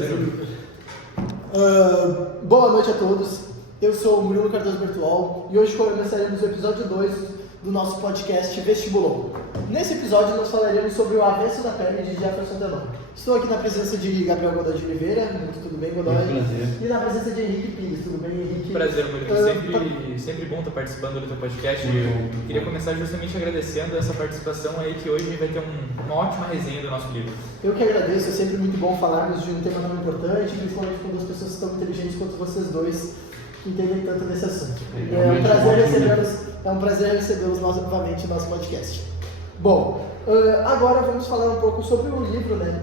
Prazer. Boa noite a todos. Eu sou o Murilo Cardoso Bertual e hoje começaremos o episódio 2 do nosso podcast Vestibulou. Nesse episódio nós falaremos sobre o avesso da pele de Jefferson Tenório. Estou aqui na presença de Gabriel Godoy de Oliveira. Tudo bem, Godoy? Prazer. E na presença de Henrique Pires. Tudo bem, Henrique? Prazer, Murilo. Sempre bom estar participando do teu podcast. Eu queria começar justamente agradecendo essa participação aí, que hoje vai ter uma ótima resenha do nosso livro. Eu que agradeço, é sempre muito bom falarmos de um tema tão importante, principalmente com duas pessoas tão inteligentes quanto vocês dois, que entendem tanto desse assunto. É um prazer recebê-los novamente no nosso podcast. Bom, agora vamos falar um pouco sobre o livro, né,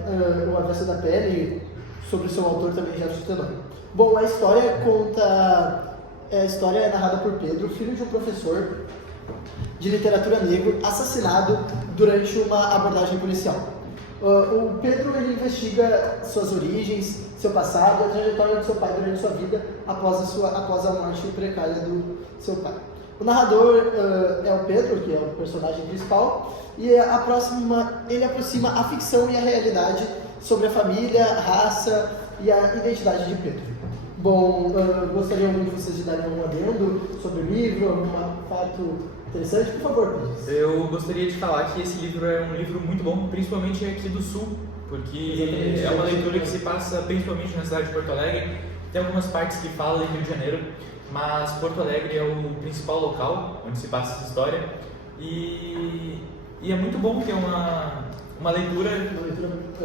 O Avesso da Pele, sobre o seu autor também, Jefferson Tenório. Bom, a história é narrada por Pedro, filho de um professor de literatura negro, assassinado durante uma abordagem policial. O Pedro ele investiga suas origens, seu passado, a trajetória do seu pai durante sua vida após a morte precária do seu pai. O narrador é o Pedro, que é o personagem principal, e ele aproxima a ficção e a realidade sobre a família, a raça e a identidade de Pedro. Bom, gostaria de vocês de darem um adendo sobre o livro, algum fato interessante, por favor, Pedro. Eu gostaria de falar que esse livro é um livro muito bom, principalmente aqui do Sul, porque é uma leitura que se passa principalmente na cidade de Porto Alegre. Tem algumas partes que falam em Rio de Janeiro, mas Porto Alegre é o principal local onde se passa essa história. E é muito bom ter uma leitura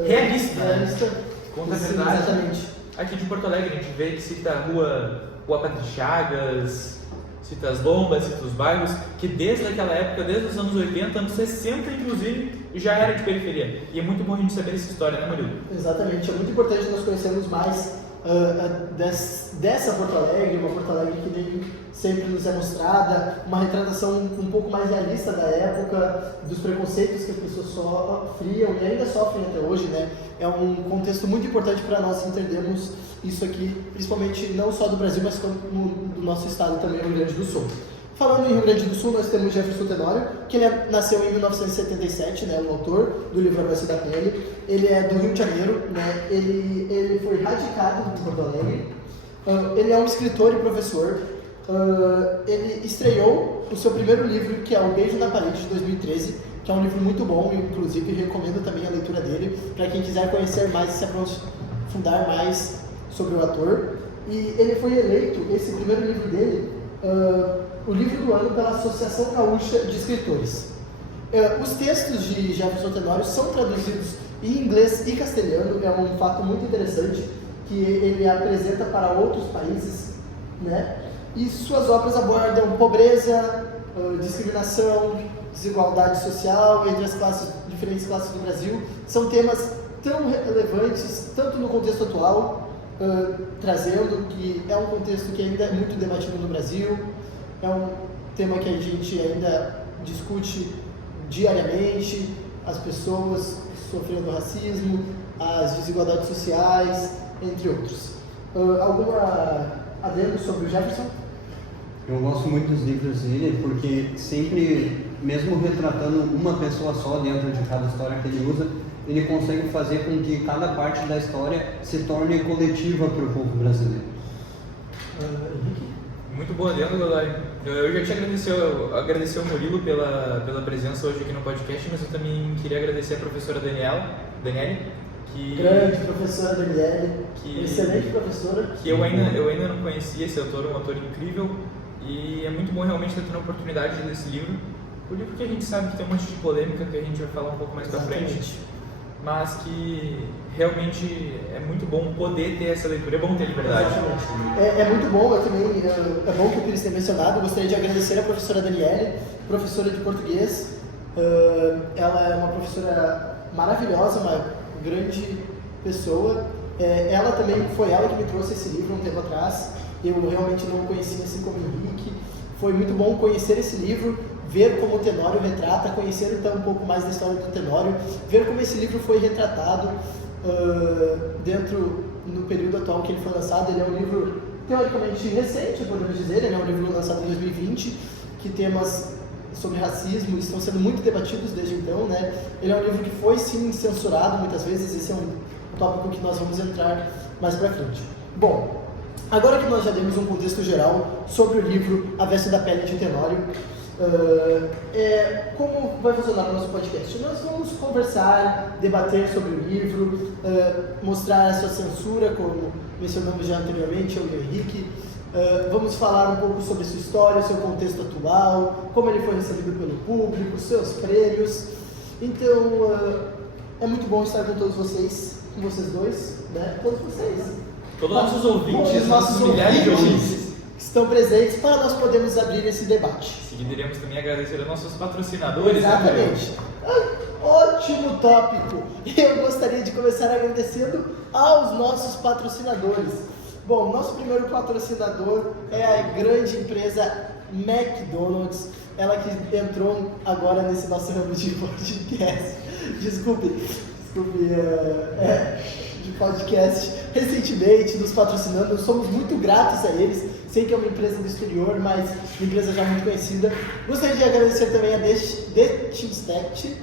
realista, conta a verdade. Exatamente. Aqui de Porto Alegre a gente vê que cita a Rua Padre Chagas, cita as lombas, cita os bairros, que desde aquela época, desde os anos 80, anos 60 inclusive, já era de periferia. E é muito bom a gente saber essa história, né, Murilo? Exatamente, é muito importante nós conhecermos mais dessa Porto Alegre, uma Porto Alegre que nem sempre nos é mostrada, uma retratação um pouco mais realista da época, dos preconceitos que as pessoas sofriam e ainda sofrem até hoje, né? É um contexto muito importante para nós entendermos isso aqui, principalmente não só do Brasil, mas do nosso estado também, Rio Grande do Sul. Falando em Rio Grande do Sul, nós temos Jefferson Tenório, que ele nasceu em 1977, né, o autor do livro Avesso da Pele. Ele é do Rio de Janeiro, né, ele foi radicado em Porto Alegre. Ele é um escritor e professor. Ele estreou o seu primeiro livro, que é O Beijo na Parede, de 2013, que é um livro muito bom, e inclusive recomendo também a leitura dele, para quem quiser conhecer mais e se aprofundar mais sobre o ator. E ele foi eleito, esse primeiro livro dele, o livro do ano pela Associação Gaúcha de Escritores. Os textos de Jefferson Tenório são traduzidos em inglês e castelhano, é um fato muito interessante que ele apresenta para outros países, né? E suas obras abordam pobreza, discriminação, desigualdade social entre as diferentes classes do Brasil. São temas tão relevantes, tanto no contexto atual, trazendo que é um contexto que ainda é muito debatido no Brasil, é um tema que a gente ainda discute diariamente, as pessoas sofrendo racismo, as desigualdades sociais, entre outros. Alguma adendo sobre o Jefferson? Eu gosto muito dos livros dele porque sempre, mesmo retratando uma pessoa só dentro de cada história que ele usa, ele consegue fazer com que cada parte da história se torne coletiva para o povo brasileiro. Henrique? Muito bom adendo, Godoy. Eu já te agradecer ao Murilo pela presença hoje aqui no podcast, mas eu também queria agradecer a professora Daniele, Grande professora Daniele, excelente professora. Que eu ainda não conhecia esse autor, um autor incrível, e é muito bom realmente ter a oportunidade de ler esse livro. O livro que a gente sabe que tem um monte de polêmica, que a gente vai falar um pouco mais pra frente, mas que realmente é muito bom poder ter essa leitura, é bom ter liberdade. É muito bom, é bom que o Pires tenha mencionado. Eu gostaria de agradecer a professora Daniele, professora de português. Ela é uma professora maravilhosa, uma grande pessoa. Ela também foi ela que me trouxe esse livro um tempo atrás. Eu realmente não o conhecia assim como o Henrique. Foi muito bom conhecer esse livro, ver como o Tenório retrata, conhecer então um pouco mais da história do Tenório, ver como esse livro foi retratado no período atual que ele foi lançado. Ele é um livro teoricamente recente, podemos dizer, ele é um livro lançado em 2020, que temas sobre racismo estão sendo muito debatidos desde então, né? Ele é um livro que foi sim censurado muitas vezes, esse é tópico que nós vamos entrar mais pra frente. Bom, agora que nós já demos um contexto geral sobre o livro A Veste da Pele de Tenório, como vai funcionar o nosso podcast? Nós vamos conversar, debater sobre o livro, mostrar a sua censura, como mencionamos já anteriormente, eu e o Henrique. Vamos falar um pouco sobre sua história, seu contexto atual, como ele foi recebido pelo público, seus prêmios. Então, é muito bom estar com todos vocês, com vocês dois, né? Todos vocês. Todos os nossos ouvintes, nossos milhares de ouvintes que estão presentes para nós podermos abrir esse debate. Em seguida, iremos também agradecer aos nossos patrocinadores. Exatamente. Ótimo tópico! Eu gostaria de começar agradecendo aos nossos patrocinadores. Bom, nosso primeiro patrocinador é a grande empresa McDonald's, ela que entrou agora nesse nosso ramo de podcast. Desculpe, de podcast recentemente, nos patrocinando. Somos muito gratos a eles. Sei que é uma empresa do exterior, mas uma empresa já muito conhecida. Gostaria de agradecer também a The Chipstack,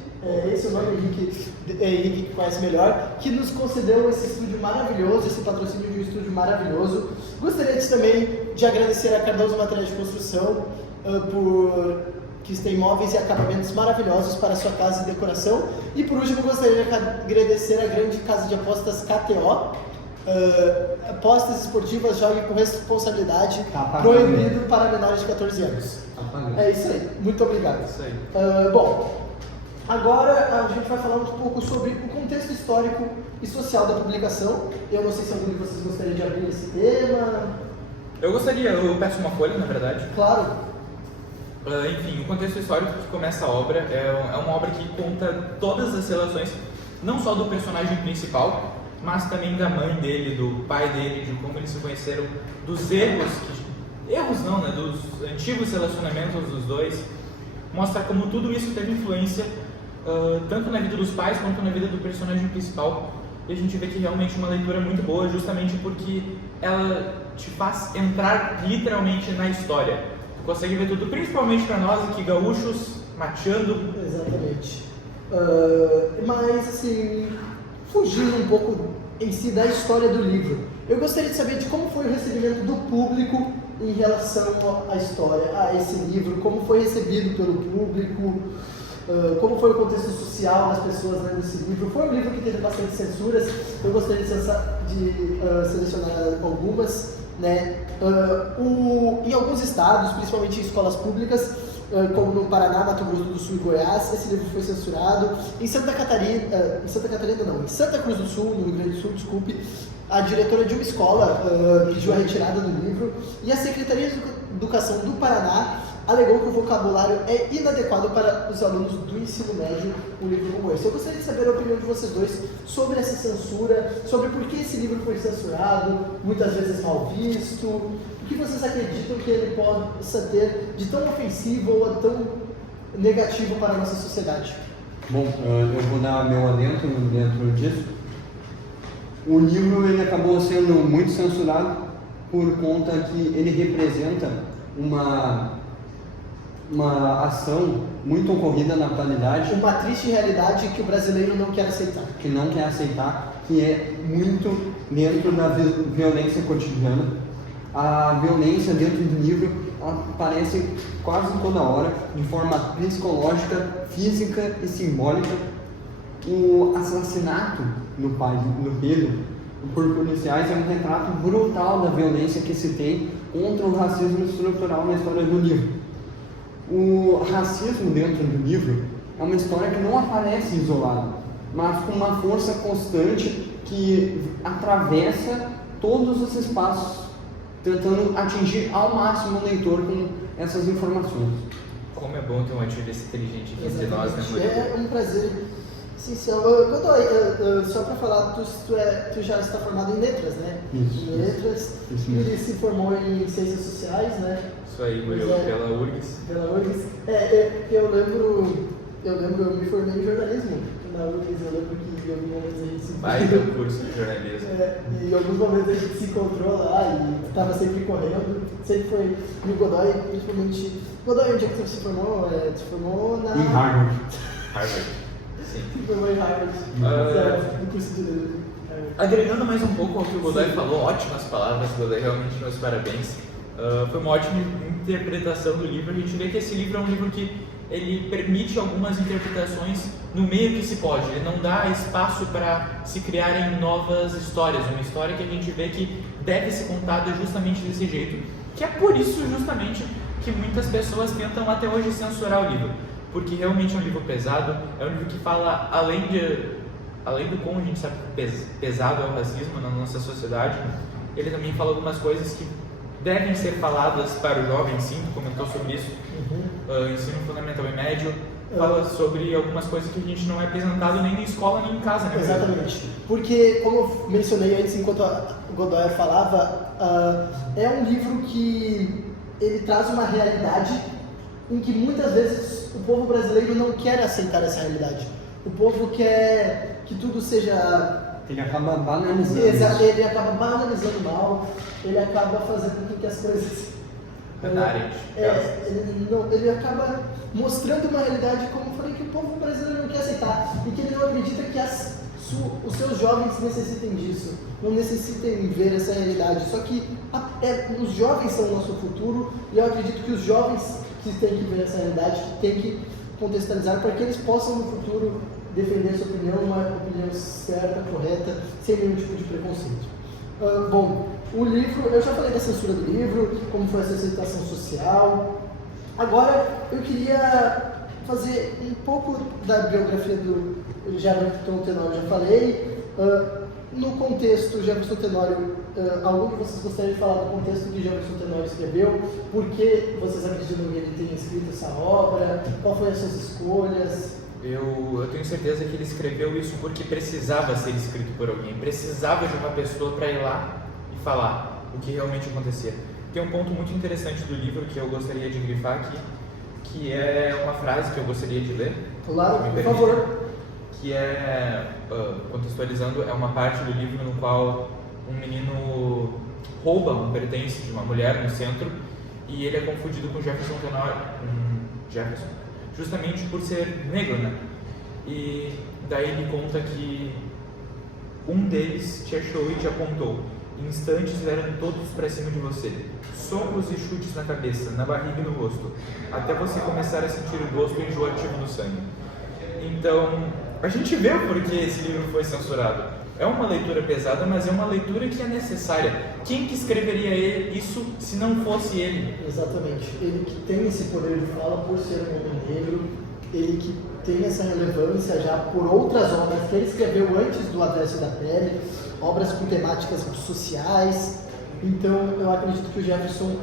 esse é o nome Henrique que conhece melhor, que nos concedeu esse estúdio maravilhoso, esse patrocínio de um estúdio maravilhoso. Gostaria também de agradecer a Cardoso Materiais de Construção, que tem móveis e acabamentos maravilhosos para a sua casa e decoração. E por último, gostaria de agradecer a grande casa de apostas KTO. Apostas esportivas, jogue com responsabilidade, proibido para menores de 14 anos. É isso aí, muito obrigado. Isso aí. Bom, agora a gente vai falar um pouco sobre o contexto histórico e social da publicação. Eu não sei se algum de vocês gostaria de abrir esse tema. Eu peço uma folha, na verdade. Claro. Enfim, o contexto histórico que começa a obra é uma obra que conta todas as relações, não só do personagem principal, mas também da mãe dele, do pai dele, de como eles se conheceram, dos erros não, né, dos antigos relacionamentos dos dois. Mostra como tudo isso teve influência tanto na vida dos pais quanto na vida do personagem principal. E a gente vê que realmente é uma leitura muito boa, justamente porque ela te faz entrar literalmente na história. Tu consegue ver tudo, principalmente para nós aqui, gaúchos, mateando. Exatamente. Mas assim, fugindo um pouco em si da história do livro, eu gostaria de saber de como foi o recebimento do público em relação à história, a esse livro, como foi recebido pelo público, como foi o contexto social das pessoas lendo esse livro. Foi um livro que teve bastante censuras, eu gostaria de selecionar algumas, né? Em alguns estados, principalmente em escolas públicas, como no Paraná, Mato Grosso do Sul e Goiás, esse livro foi censurado. Em Santa Cruz do Sul, no Rio Grande do Sul, desculpe, a diretora de uma escola pediu a retirada do livro, e a Secretaria de Educação do Paraná alegou que o vocabulário é inadequado para os alunos do ensino médio, um livro como esse. Eu gostaria de saber a opinião de vocês dois sobre essa censura, sobre por que esse livro foi censurado, muitas vezes mal visto. O que vocês acreditam que ele possa ter de tão ofensivo ou tão negativo para a nossa sociedade? Bom, eu vou dar meu adentro dentro disso. O livro ele acabou sendo muito censurado por conta que ele representa uma ação muito ocorrida na atualidade. Uma triste realidade que o brasileiro não quer aceitar. Que é muito dentro da violência cotidiana. A violência dentro do livro aparece quase toda hora, de forma psicológica, física e simbólica. O assassinato do pai do Pedro por policiais é um retrato brutal da violência que se tem contra o racismo estrutural na história do livro. O racismo dentro do livro é uma história que não aparece isolada, mas com uma força constante que atravessa todos os espaços, tentando atingir ao máximo o leitor com essas informações. Como é bom ter um ativista inteligente aqui entre nós, né, Murilo? É um prazer essencial. Godoy, só para falar, tu já está formado em letras, né? Isso. Em letras. Ele se formou em ciências sociais, né? Isso aí, Murilo, pela URGS. Pela URGS. Eu me formei em jornalismo na URGS. Eu lembro que em alguns momentos a gente se Vai do curso de jornalismo. e em alguns momentos a gente se encontrou lá e estava sempre correndo. Sempre foi no Godoy, principalmente. Godoy, onde é que tu se formou? Tu se formou na. Em Harvard. Harvard. Sim. Tu formou em Harvard. No curso de Agregando mais um pouco ao que o Godoy falou, ótimas palavras, Godoy, realmente meus parabéns. Foi uma ótima interpretação do livro. A gente vê que esse livro é um livro que ele permite algumas interpretações no meio que se pode. Ele não dá espaço para se criarem novas histórias. Uma história que a gente vê que deve ser contada justamente desse jeito. Que é por isso justamente que muitas pessoas tentam até hoje censurar o livro. Porque realmente é um livro pesado, é um livro que fala além do como a gente sabe que pesado é o racismo na nossa sociedade, ele também fala algumas coisas que devem ser faladas para o jovem, sim, comentou sobre isso, ensino fundamental e médio, fala sobre algumas coisas que a gente não é apresentado nem na escola nem em casa, né? Exatamente, porque como eu mencionei antes, enquanto o Godoy falava, é um livro que ele traz uma realidade em que muitas vezes o povo brasileiro não quer aceitar essa realidade. O povo quer que tudo seja... Ele acaba banalizando. Ele acaba banalizando mal, ele acaba fazendo com que as coisas... Ele acaba mostrando uma realidade, como eu falei, que o povo brasileiro não quer aceitar e que ele não acredita que os seus jovens necessitem disso, não necessitem ver essa realidade. Só que os jovens são o nosso futuro e eu acredito que os jovens que têm que ver essa realidade, que têm que contextualizar para que eles possam no futuro defender sua opinião, uma opinião certa, correta, sem nenhum tipo de preconceito. Bom, o livro, eu já falei da censura do livro, como foi essa aceitação social. Agora eu queria fazer um pouco da biografia do Jefferson Tenório, já falei. No contexto, Jefferson Tenório, algum de vocês gostaria de falar do contexto que Jefferson Tenório escreveu? Por que vocês acreditam que ele tenha escrito essa obra? Qual foi as suas escolhas? Eu tenho certeza que ele escreveu isso porque precisava ser escrito por alguém, precisava de uma pessoa para ir lá e falar o que realmente acontecia. Tem um ponto muito interessante do livro que eu gostaria de grifar aqui, que é uma frase que eu gostaria de ler. Claro, por favor. Que é, contextualizando, é uma parte do livro no qual um menino rouba um pertence de uma mulher no centro e ele é confundido com Jefferson Tenório, justamente por ser negro, né? E daí ele conta que um deles te achou e te apontou. Em instantes vieram todos para cima de você, socos e chutes na cabeça, na barriga e no rosto, até você começar a sentir o gosto enjoativo do sangue. Então, a gente vê o porquê esse livro foi censurado. É uma leitura pesada, mas é uma leitura que é necessária. Quem que escreveria isso se não fosse ele? Exatamente. Ele que tem esse poder de fala por ser um homem negro, ele que tem essa relevância já por outras obras que ele escreveu antes do Adverso da Pele, obras com temáticas sociais. Então, eu acredito que o Jefferson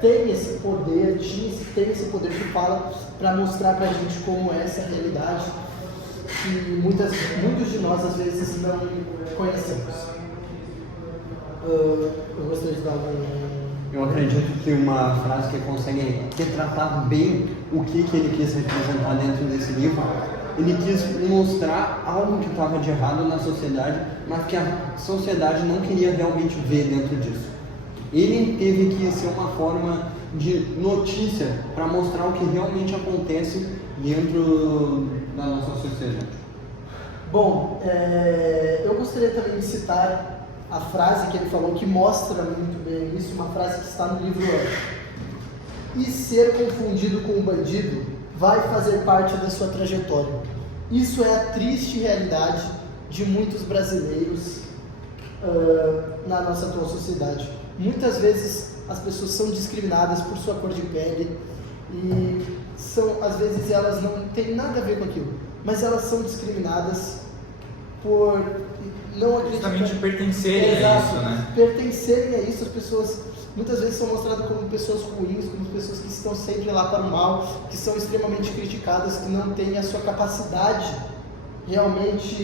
tem esse poder de fala para mostrar para a gente como é essa realidade que muitos de nós às vezes não conhecemos. Eu gostaria de dar Eu acredito que uma frase que consegue retratar bem o que ele quis representar dentro desse livro, ele quis mostrar algo que estava de errado na sociedade, mas que a sociedade não queria realmente ver dentro disso. Ele teve que ser uma forma de notícia para mostrar o que realmente acontece dentro da nossa sociedade. Bom, eu gostaria também de citar a frase que ele falou que mostra muito bem isso, uma frase que está no livro E ser confundido com um bandido vai fazer parte da sua trajetória. Isso é a triste realidade de muitos brasileiros na nossa atual sociedade. Muitas vezes as pessoas são discriminadas por sua cor de pele e às vezes elas não têm nada a ver com aquilo, mas elas são discriminadas por não acreditar. Justamente pertencerem a isso, né? Pertencerem a isso, as pessoas muitas vezes são mostradas como pessoas ruins, como pessoas que estão sempre lá para o mal, que são extremamente criticadas, que não têm a sua capacidade realmente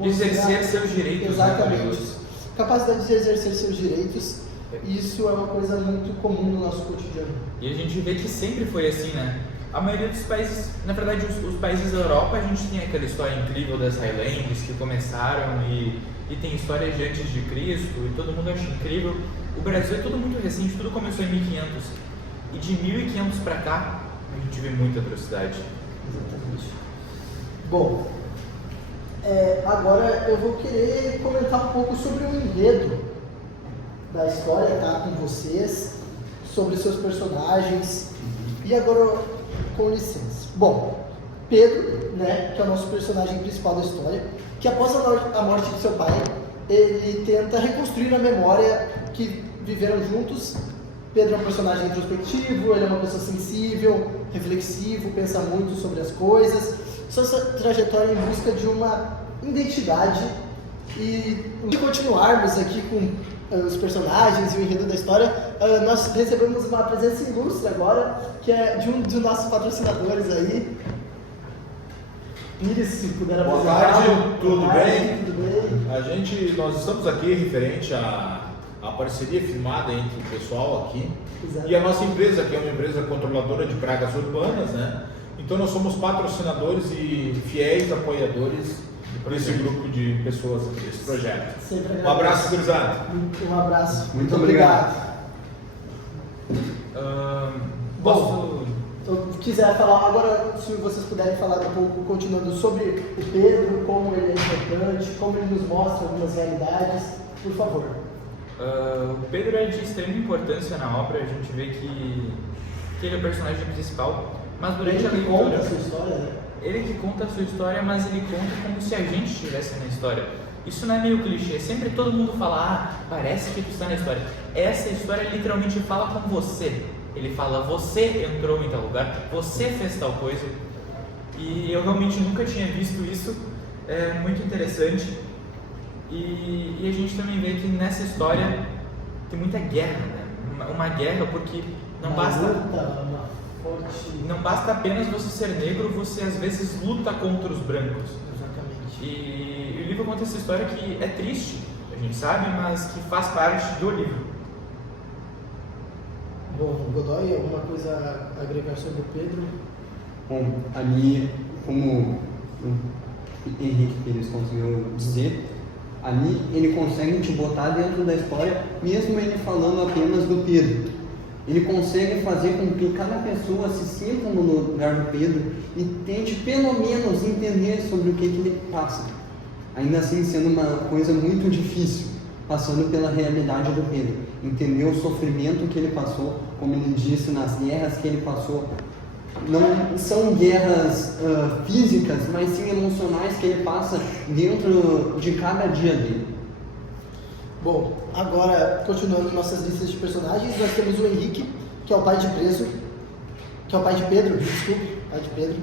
de exercer seus direitos. Exatamente. Capacidade de exercer seus direitos, isso é uma coisa muito comum no nosso cotidiano. E a gente vê que sempre foi assim, né? A maioria dos países, na verdade os países da Europa, a gente tem aquela história incrível das Highlands que começaram e tem histórias de antes de Cristo e todo mundo acha incrível. O Brasil é tudo muito recente, tudo começou em 1500 e de 1500 para cá a gente vê muita atrocidade. Exatamente. Bom, agora eu vou querer comentar um pouco sobre o enredo da história, tá? Com vocês, sobre seus personagens. E agora, com licença. Bom, Pedro, né, que é o nosso personagem principal da história, que após a morte de seu pai, ele tenta reconstruir a memória que viveram juntos. Pedro é um personagem introspectivo, ele é uma pessoa sensível, reflexivo, pensa muito sobre as coisas. Sua trajetória em busca de uma identidade. E de continuarmos aqui com os personagens e o enredo da história, nós recebemos uma presença ilustre agora, que é de um dos nossos patrocinadores aí. Pires, se puder apresentar. Boa tarde, tudo bem? Tudo bem? Nós estamos aqui referente à parceria firmada entre o pessoal aqui. Exato. E a nossa empresa, que é uma empresa controladora de pragas urbanas, né? Então nós somos patrocinadores e fiéis apoiadores desse grupo de pessoas aqui, desse projeto. Um abraço, gurizada. Um abraço. Muito obrigado. Bom, eu quiser falar, agora se vocês puderem falar um pouco, continuando sobre o Pedro, como ele é importante, como ele nos mostra algumas realidades, por favor. O Pedro é de extrema importância na obra, a gente vê que ele é o personagem principal, mas durante Ele a que leitura... conta a sua história, né? Ele que conta a sua história, mas ele conta como se a gente estivesse na história. Isso não é meio clichê, sempre todo mundo fala, parece que tu está na história. Essa história literalmente fala com você. Ele fala, você entrou em tal lugar, você fez tal coisa. E eu realmente nunca tinha visto isso, é muito interessante. E a gente também vê que nessa história tem muita guerra, né? Uma guerra porque não basta apenas você ser negro, você às vezes luta contra os brancos. Exatamente. E o livro conta essa história que é triste, a gente sabe, mas que faz parte do livro. Bom, Godoy, alguma coisa a agregar sobre o Pedro? Bom, ali, como o Henrique Pires conseguiu dizer, ali ele consegue te botar dentro da história, mesmo ele falando apenas do Pedro. Ele consegue fazer com que cada pessoa se sinta no lugar do Pedro e tente pelo menos entender sobre o que ele passa. Ainda assim sendo uma coisa muito difícil, passando pela realidade do Pedro. Entender o sofrimento que ele passou, como ele disse, nas guerras que ele passou. Não são guerras físicas, mas sim emocionais que ele passa dentro de cada dia dele. Bom, agora, continuando nossas listas de personagens, nós temos o Henrique, que é o pai de Pedro, pai de Pedro,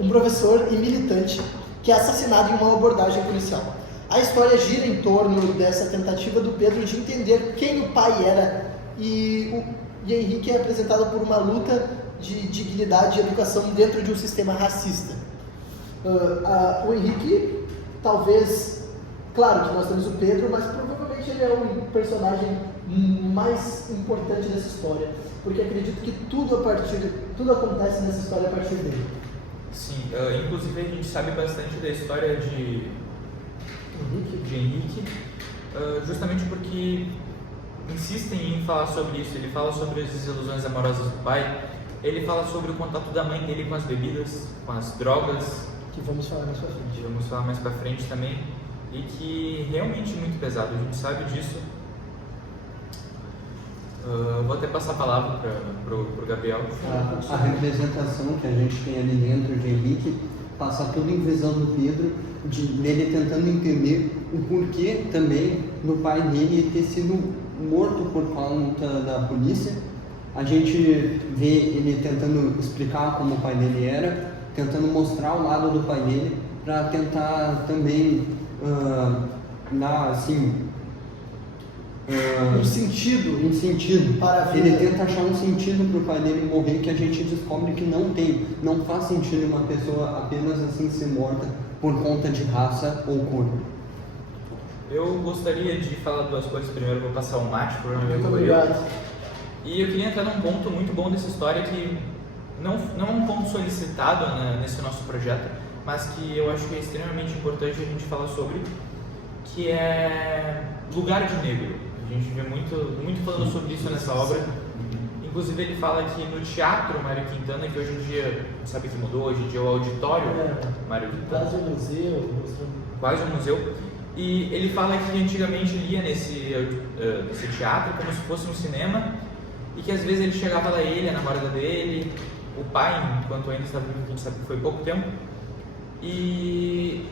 um professor e militante que é assassinado em uma abordagem policial. A história gira em torno dessa tentativa do Pedro de entender quem o pai era, e Henrique é apresentado por uma luta de dignidade e educação dentro de um sistema racista. O Henrique, talvez, claro que nós temos o Pedro, mas provavelmente ele é o personagem mais importante dessa história, porque acredito que tudo acontece nessa história a partir dele. Sim, inclusive a gente sabe bastante da história de Henrique, justamente porque insistem em falar sobre isso. Ele fala sobre as desilusões amorosas do pai, ele fala sobre o contato da mãe dele com as bebidas, com as drogas, que vamos falar mais pra frente. Vamos falar mais pra frente também, e que realmente é muito pesado, a gente sabe disso. Vou até passar a palavra pro Gabriel. A representação que a gente tem ali dentro de Henrique passa tudo em visão do Pedro, dele tentando entender o porquê também do pai dele ter sido morto por conta da polícia. A gente vê ele tentando explicar como o pai dele era, tentando mostrar o lado do pai dele, para tentar também dar assim um sentido para a vida. Ele tenta achar um sentido para o pai dele morrer, que a gente descobre que não tem. Não faz sentido uma pessoa apenas assim ser morta por conta de raça ou cor. Eu gostaria de falar duas coisas. Primeiro, vou passar o mate para o meu Muito amigo. obrigado. E eu queria entrar num ponto muito bom dessa história, que não é um ponto solicitado, né, nesse nosso projeto, mas que eu acho que é extremamente importante a gente falar sobre, que é lugar de negro. A gente vê muito falando sobre isso nessa obra. Inclusive ele fala que no Teatro Mário Quintana, que hoje em dia, sabe que mudou, hoje em dia é o auditório Mário Quintana. Quase um museu. Quase um museu. E ele fala que antigamente lia nesse teatro como se fosse um cinema, e que às vezes ele chegava lá, ele, a namorada dele, o pai, enquanto ainda estava vivo, a gente sabe que foi pouco tempo, e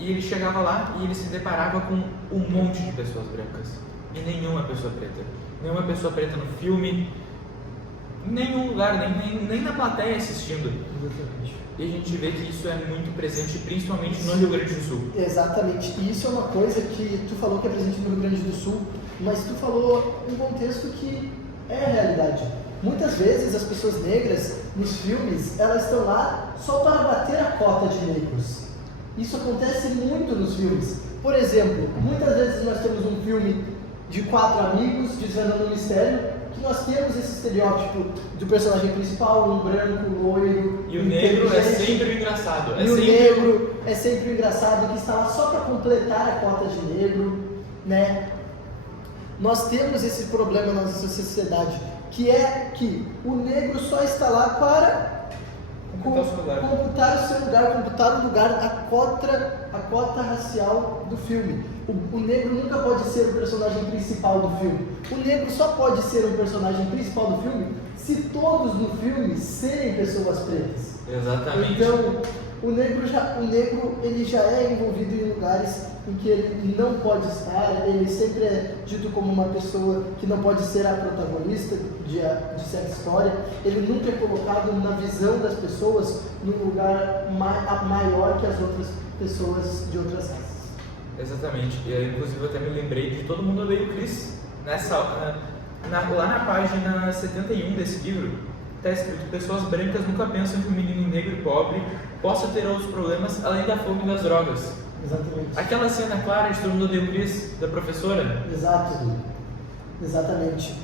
ele chegava lá e ele se deparava com um monte de pessoas brancas e nenhuma pessoa preta. Nenhuma pessoa preta no filme, em nenhum lugar, nem na plateia assistindo. Exatamente. E a gente vê que isso é muito presente, principalmente no Rio Grande do Sul. Exatamente. E isso é uma coisa que tu falou que é presente no Rio Grande do Sul, mas tu falou um contexto que é a realidade. Muitas vezes as pessoas negras nos filmes, elas estão lá só para bater a cota de negros. Isso acontece muito nos filmes. Por exemplo, muitas vezes nós temos um filme de 4 amigos desvendando um mistério, que nós temos esse estereótipo do personagem principal, um branco, loiro, e o negro é sempre o engraçado. O negro é sempre o engraçado, que está lá só para completar a cota de negro, né? Nós temos esse problema na nossa sociedade, que é que o negro só está lá para computar o seu lugar, computar o lugar, a cota racial do filme. O negro nunca pode ser o personagem principal do filme. O negro só pode ser o personagem principal do filme se todos no filme serem pessoas pretas. Exatamente. Então, o negro ele já é envolvido em lugares em que ele não pode estar, ele sempre é dito como uma pessoa que não pode ser a protagonista de certa história, ele nunca é colocado na visão das pessoas num lugar maior que as outras pessoas de outras raças. Exatamente, inclusive eu até me lembrei de Todo Mundo Odeia o Chris, lá na página 71 desse livro, está escrito: pessoas brancas nunca pensam que um menino negro e pobre possa ter outros problemas além da fome e das drogas. Exatamente. Aquela cena clara de Todo Mundo Odeia o Chris, da professora. Exato, exatamente.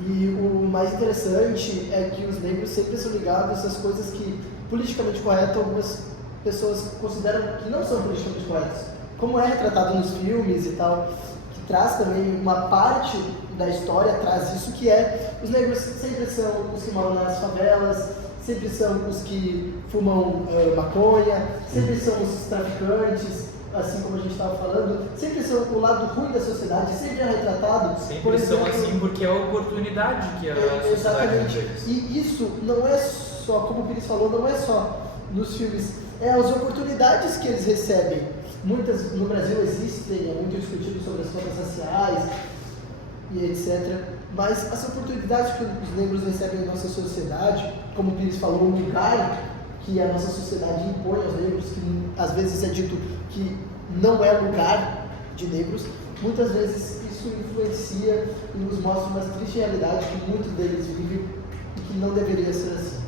E o mais interessante é que os negros sempre são ligados às coisas que, politicamente corretas, algumas pessoas consideram que não são politicamente corretas, como é retratado nos filmes e tal, que traz também uma parte da história, traz isso, que é: os negros sempre são os que moram nas favelas, sempre são os que fumam maconha, sempre são os traficantes, assim como a gente estava falando, sempre são o lado ruim da sociedade, sempre é retratado. Sempre são assim porque é a oportunidade que a sociedade exatamente. oferece. E isso não é só, como o Pires falou, não é só nos filmes, é as oportunidades que eles recebem. Muitas no Brasil existem, é muito discutido sobre as cotas raciais e etc. Mas as oportunidades que os negros recebem em nossa sociedade, como o Pires falou, o lugar que a nossa sociedade impõe aos negros, que às vezes é dito que não é lugar de negros, muitas vezes isso influencia e nos mostra uma triste realidade que muitos deles vivem e que não deveria ser assim.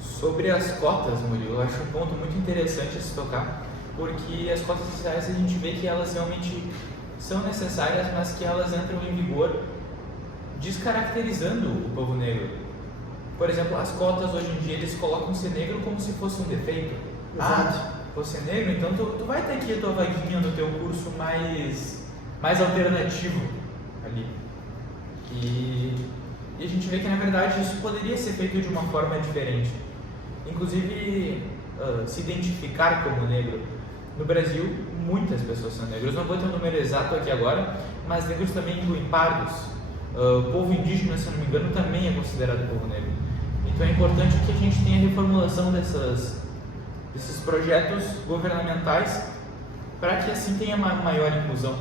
Sobre as cotas, Murilo, eu acho um ponto muito interessante a se tocar, porque as cotas raciais a gente vê que elas realmente são necessárias, mas que elas entram em vigor descaracterizando o povo negro. Por exemplo, as cotas hoje em dia eles colocam ser negro como se fosse um defeito. Exato. Você é negro, então tu vai ter aqui a tua vaguinha no teu curso mais alternativo ali. E a gente vê que na verdade isso poderia ser feito de uma forma diferente. Inclusive, se identificar como negro. No Brasil, muitas pessoas são negras. Não vou ter um número exato aqui agora, mas negros também incluem pardos. O povo indígena, se não me engano, também é considerado povo negro. Então é importante que a gente tenha a reformulação desses projetos governamentais para que assim tenha uma maior inclusão.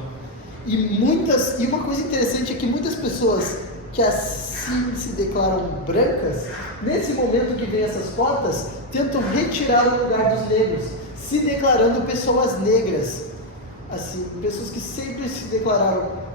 E uma coisa interessante é que muitas pessoas que assim se declaram brancas, nesse momento que vem essas cotas, tentam retirar o lugar dos negros, se declarando pessoas negras. Assim, pessoas que sempre se declararam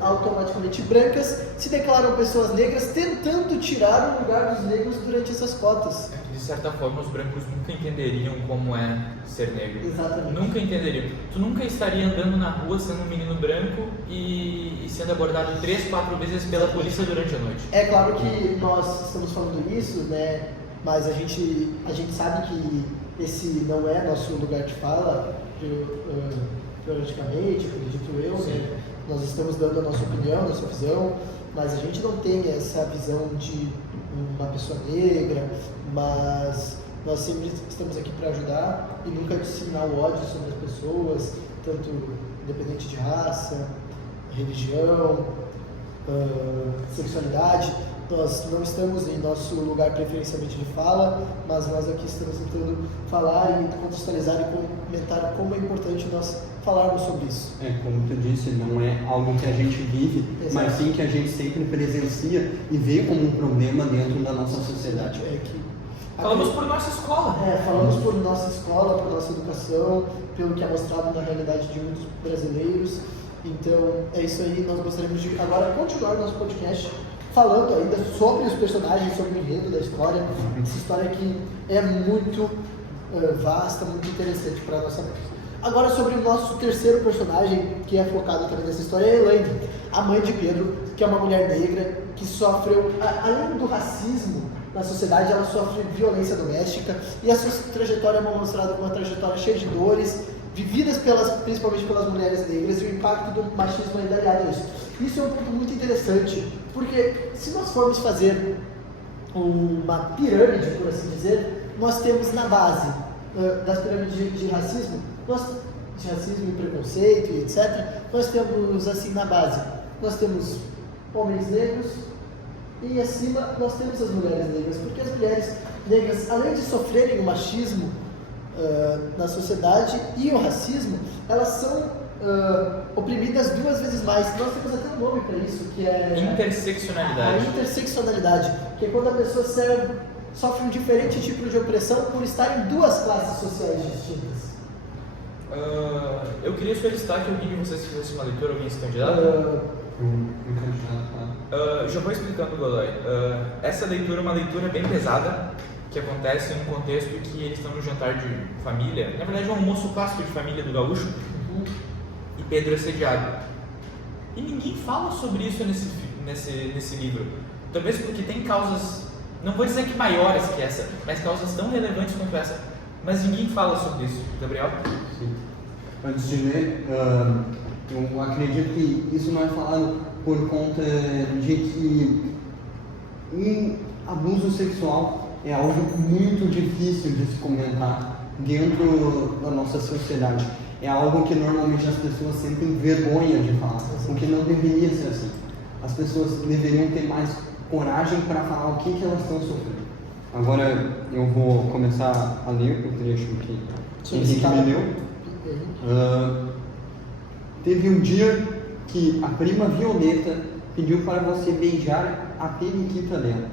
automaticamente brancas, se declaram pessoas negras, tentando tirar o lugar dos negros durante essas cotas. De certa forma, os brancos nunca entenderiam como é ser negro. Exatamente. Nunca entenderiam. Tu nunca estaria andando na rua sendo um menino branco e sendo abordado 3, 4 vezes pela polícia durante a noite. É claro que nós estamos falando isso, né? Mas a gente sabe que esse não é nosso lugar de fala, teoricamente, acredito eu, né? nós estamos dando a nossa opinião, a nossa visão, mas a gente não tem essa visão de uma pessoa negra, mas nós sempre estamos aqui para ajudar e nunca disseminar o ódio sobre as pessoas, tanto independente de raça, religião, sexualidade. Nós não estamos em nosso lugar preferencialmente de fala, mas nós aqui estamos tentando falar e contextualizar e comentar como é importante nós falarmos sobre isso. Como tu disse, não é algo que a gente vive, mas sim que a gente sempre presencia e vê como um problema dentro da nossa sociedade. Falamos por nossa escola. Falamos por nossa escola, por nossa educação, pelo que é mostrado na realidade de muitos brasileiros. Então, é isso aí. Nós gostaríamos de agora continuar o nosso podcast falando ainda sobre os personagens, sobre o enredo da história. Essa história que é muito vasta, muito interessante para a nossa mente. Agora, sobre o nosso terceiro personagem, que é focado também nessa história, é a Elaine, a mãe de Pedro, que é uma mulher negra que sofreu, além do racismo na sociedade, ela sofre violência doméstica e a sua trajetória é mostrada como uma trajetória cheia de dores, vividas principalmente pelas mulheres negras, e o impacto do machismo ainda aliado a isso. Isso é um ponto muito interessante, porque se nós formos fazer uma pirâmide, por assim dizer, nós temos na base das pirâmides de racismo, e preconceito e etc., nós temos assim na base, nós temos homens negros e acima nós temos as mulheres negras, porque as mulheres negras, além de sofrerem o machismo na sociedade e o racismo, elas são oprimidas 2 vezes mais. Nós temos até um nome para isso, que é interseccionalidade. A interseccionalidade, que é quando a pessoa sofre um diferente tipo de opressão por estar em 2 classes sociais distintas. Eu queria solicitar que alguém de vocês fizesse uma leitura, alguém se candidata? Já vou explicando, Godoy. Essa leitura é uma leitura bem pesada, que acontece em um contexto em que eles estão no jantar de família, na verdade é um almoço clássico de família do gaúcho, e Pedro é assediado. E ninguém fala sobre isso nesse livro. Talvez porque tem causas, não vou dizer que maiores que essa, mas causas tão relevantes quanto essa. Mas ninguém fala sobre isso. Gabriel? Sim. Antes de ler, eu acredito que isso não é falado por conta de que um abuso sexual é algo muito difícil de se comentar dentro da nossa sociedade. É algo que normalmente as pessoas sentem vergonha de falar, o que não deveria ser assim. As pessoas deveriam ter mais coragem para falar o que elas estão sofrendo. Agora eu vou começar a ler o trecho que Henrique me deu. Teve um dia que a prima Violeta pediu para você beijar a periquita dela.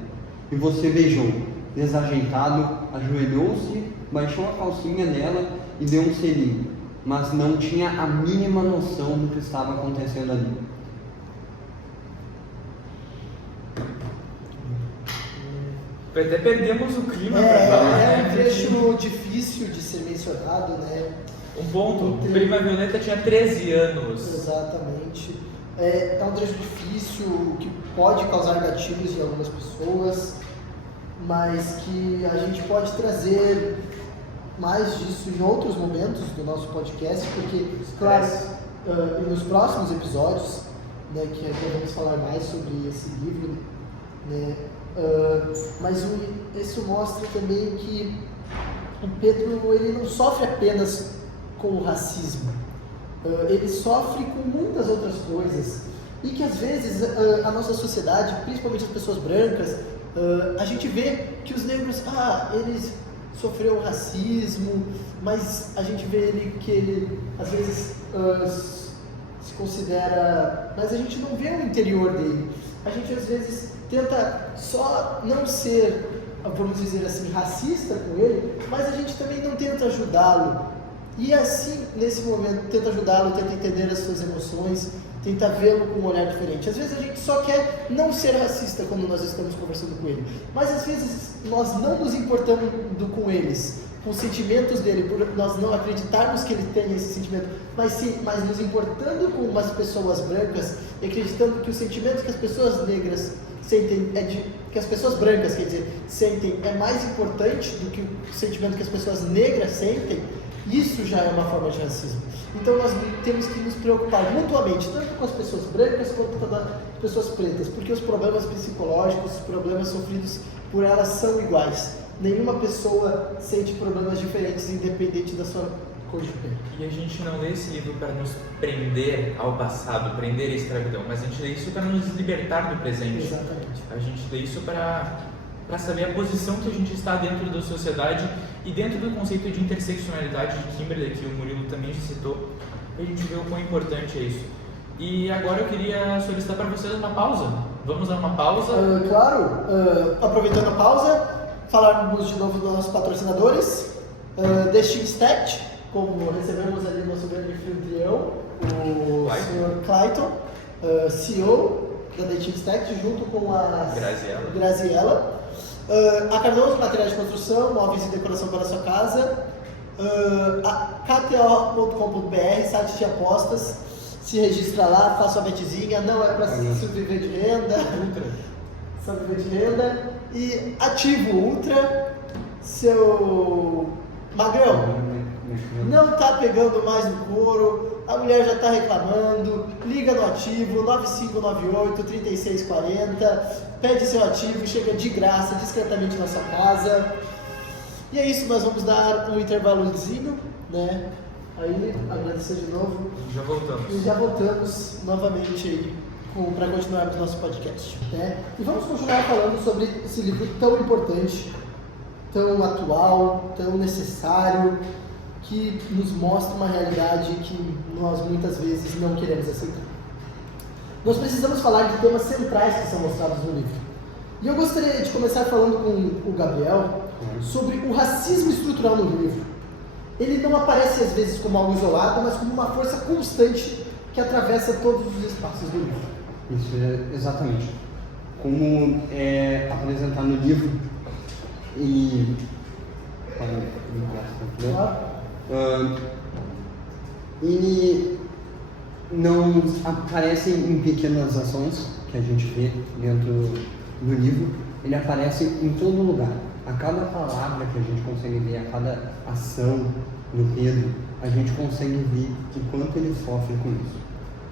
E você beijou. Desajeitado, ajoelhou-se, baixou a calcinha dela e deu um selinho, mas não tinha a mínima noção do que estava acontecendo ali. Até perdemos o clima. É um trecho difícil de ser mencionado, né? Um ponto, prima Violeta tinha 13 anos. Exatamente. É um trecho difícil, que pode causar gatilhos em algumas pessoas, mas que a gente pode trazer mais disso em outros momentos do nosso podcast, porque, claro, nos próximos episódios, né, que vamos falar mais sobre esse livro, né, mas isso mostra também que o Pedro ele não sofre apenas com o racismo, ele sofre com muitas outras coisas, e que às vezes a nossa sociedade, principalmente as pessoas brancas, a gente vê que os negros, eles sofreram racismo, mas a gente vê que ele às vezes se considera, mas a gente não vê o interior dele. A gente às vezes tenta só não ser, vamos dizer assim, racista com ele, mas a gente também não tenta ajudá-lo. E assim, nesse momento, tenta ajudá-lo, tenta entender as suas emoções, tenta vê-lo com um olhar diferente. Às vezes a gente só quer não ser racista quando nós estamos conversando com ele, mas às vezes nós não nos importamos com eles, com os sentimentos dele, por nós não acreditarmos que ele tem esse sentimento, mas nos importando com as pessoas brancas, acreditando que o sentimento que as pessoas negras sentem, que as pessoas brancas, quer dizer, sentem, é mais importante do que o sentimento que as pessoas negras sentem. Isso já é uma forma de racismo. Então nós temos que nos preocupar mutuamente, tanto com as pessoas brancas quanto com as pessoas pretas, porque os problemas psicológicos, os problemas sofridos por elas são iguais. Nenhuma pessoa sente problemas diferentes, independente da sua cor de pele. E a gente não lê esse livro para nos prender ao passado, prender a escravidão, mas a gente lê isso para nos libertar do presente. Exatamente. A gente lê isso para saber a posição que a gente está dentro da sociedade e dentro do conceito de interseccionalidade de Kimberley, que o Murilo também já citou, a gente vê o quão importante é isso. E agora eu queria solicitar para vocês uma pausa. Vamos dar uma pausa? Claro, aproveitando a pausa, falarmos de novo dos nossos patrocinadores, The Stat, como recebemos ali no nosso grande anfitrião, o Sr. Clayton, CEO da The Stat, junto com a Graziella. A Cardoso Materiais de Construção, móveis e decoração para a sua casa, a KTO.com.br, site de apostas, se registra lá, faça uma betezinha, não é para sobreviver de renda, e Ativo Ultra, seu Magrão, não está pegando mais no couro, a mulher já está reclamando, liga no Ativo, 9598-3640, pede seu Ativo e chega de graça, discretamente na sua casa. E é isso, nós vamos dar um intervalozinho, né? Aí, agradecer de novo. Já voltamos. E já voltamos novamente aí para continuarmos nosso podcast, né? E vamos continuar falando sobre esse livro tão importante, tão atual, tão necessário, que nos mostra uma realidade que nós muitas vezes não queremos aceitar. Nós precisamos falar de temas centrais que são mostrados no livro. E eu gostaria de começar falando com o Gabriel sobre o racismo estrutural no livro. Ele não aparece às vezes como algo isolado, mas como uma força constante que atravessa todos os espaços do livro. Isso é exatamente. Como é apresentado no livro e... ele não aparece em pequenas ações que a gente vê dentro do livro, ele aparece em todo lugar. A cada palavra que a gente consegue ver, a cada ação do Pedro, a gente consegue ver o quanto ele sofre com isso.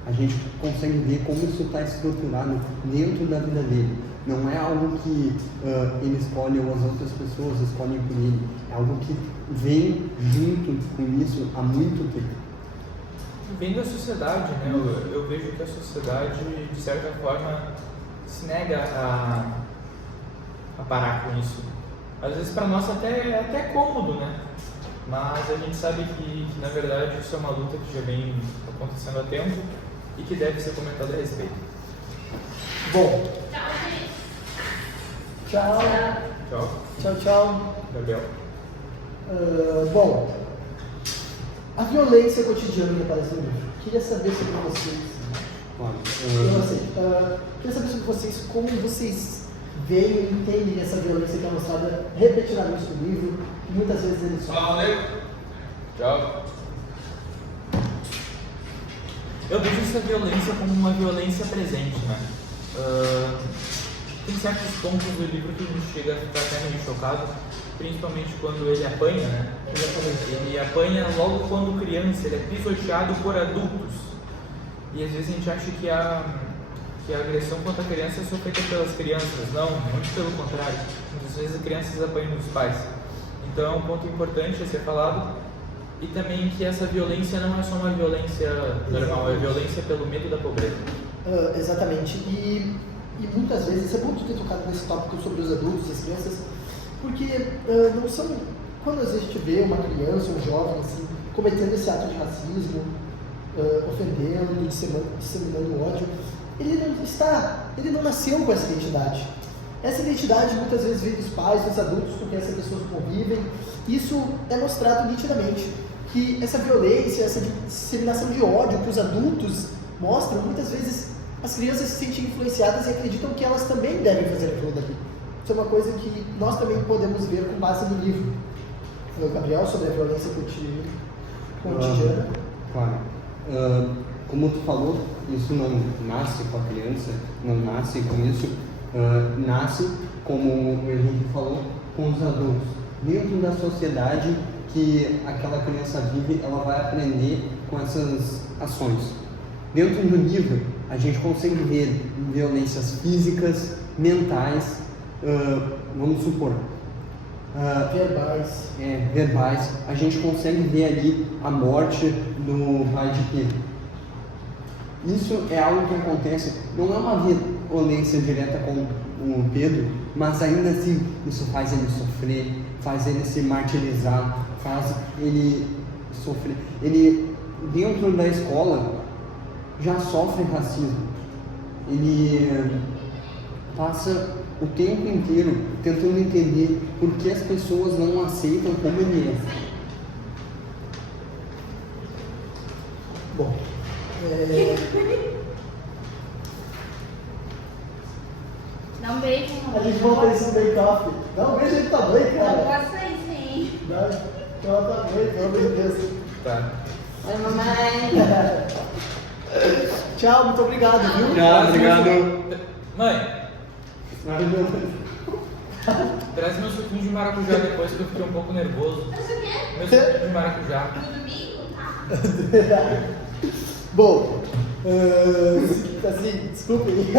A gente consegue ver como isso está estruturado dentro da vida dele. Não é algo que ele escolhe ou as outras pessoas escolhem por ele. É algo que vem junto com isso há muito tempo. Vem da sociedade, né? Eu vejo que a sociedade, de certa forma, se nega a parar com isso. Às vezes para nós é até cômodo, né? Mas a gente sabe que na verdade isso é uma luta que já vem acontecendo há tempo e que deve ser comentada a respeito. Bom. Tchau. Tchau. Tchau, tchau. Gabriel. Bom, a violência cotidiana que aparece no livro. Queria saber sobre vocês. Queria saber sobre vocês, como vocês veem e entendem essa violência que é mostrada repetidamente no livro, que muitas vezes eles sofrem. Tchau. Eu vejo essa violência como uma violência presente, né? Tem certos pontos do livro que a gente chega a ficar até meio chocado, principalmente quando ele apanha, né? Ele apanha logo quando criança, ele é pisoteado por adultos. E às vezes a gente acha que a agressão contra a criança é só feita pelas crianças. Não, muito pelo contrário. Muitas vezes as crianças apanham dos pais. Então é um ponto importante a ser falado. E também que essa violência não é só uma violência normal, é violência pelo medo da pobreza. Exatamente. E muitas vezes é bom ter tocado nesse tópico sobre os adultos e as crianças, porque não são... Quando às vezes a gente vê uma criança, um jovem assim, cometendo esse ato de racismo, ofendendo, disseminando ódio, ele não nasceu com essa identidade. Essa identidade muitas vezes vem dos pais, dos adultos com quem essas pessoas convivem. Isso é mostrado nitidamente, que essa violência, essa disseminação de ódio que os adultos mostram, muitas vezes as crianças se sentem influenciadas e acreditam que elas também devem fazer aquilo dali. Isso é uma coisa que nós também podemos ver com base no livro. O Gabriel, sobre a violência cotidiana. Claro. Como tu falou, isso não nasce com a criança, não nasce com isso, nasce, como o Henrique falou, com os adultos. Dentro da sociedade que aquela criança vive, ela vai aprender com essas ações. Dentro do livro, a gente consegue ver violências físicas, mentais, vamos supor, verbais. A gente consegue ver ali a morte do pai de Pedro. Isso é algo que acontece, não é uma violência direta com o Pedro, mas ainda assim isso faz ele sofrer, faz ele se martirizar, faz ele sofrer. Ele, dentro da escola, já sofre racismo. Ele passa o tempo inteiro tentando entender por que as pessoas não o aceitam como ele é. Bom, Dá um beijo. a gente volta isso no bake-off. Dá um beijo aí pra mãe, Não cara. posso sair, sim. Dá pra mãe, pelo amor de Deus. Tá. Oi, mamãe. Tchau, muito obrigado, viu? Tchau, obrigado. Mãe, traz meu suquinho de maracujá depois que eu fiquei um pouco nervoso. Mas o quê? Meu suquinho de maracujá. No domingo? Tá. Bom, assim, desculpe aí.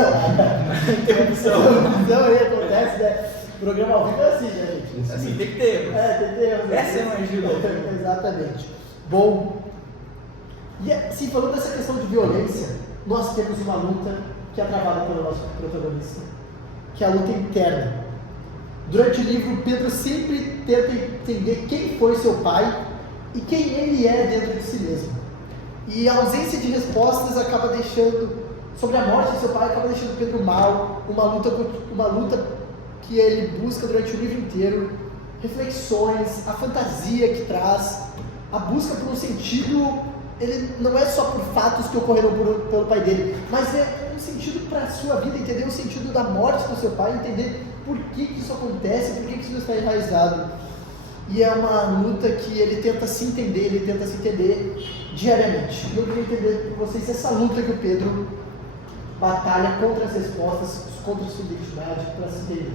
Interrupção. Não, aí acontece, né? O programa ao vivo é assim, né, gente? Assim, tem que ter. Tem que ter. Essa é a magia do outro. Exatamente. Bom, e assim, falando dessa questão de violência, nós temos uma luta que é travada pelo nosso protagonista, que é a luta interna. Durante o livro, Pedro sempre tenta entender quem foi seu pai e quem ele é dentro de si mesmo. E a ausência de respostas acaba deixando, sobre a morte de seu pai, acaba deixando Pedro mal, uma luta que ele busca durante o livro inteiro, reflexões, a fantasia que traz, a busca por um sentido, ele não é só por fatos que ocorreram pelo pai dele, mas é um sentido para a sua vida, entender o sentido da morte do seu pai, entender por que isso acontece, por que isso está enraizado. E é uma luta que ele tenta se entender, diariamente. E eu queria entender com vocês essa luta que o Pedro batalha contra as respostas, contra a sua identidade, para se entender.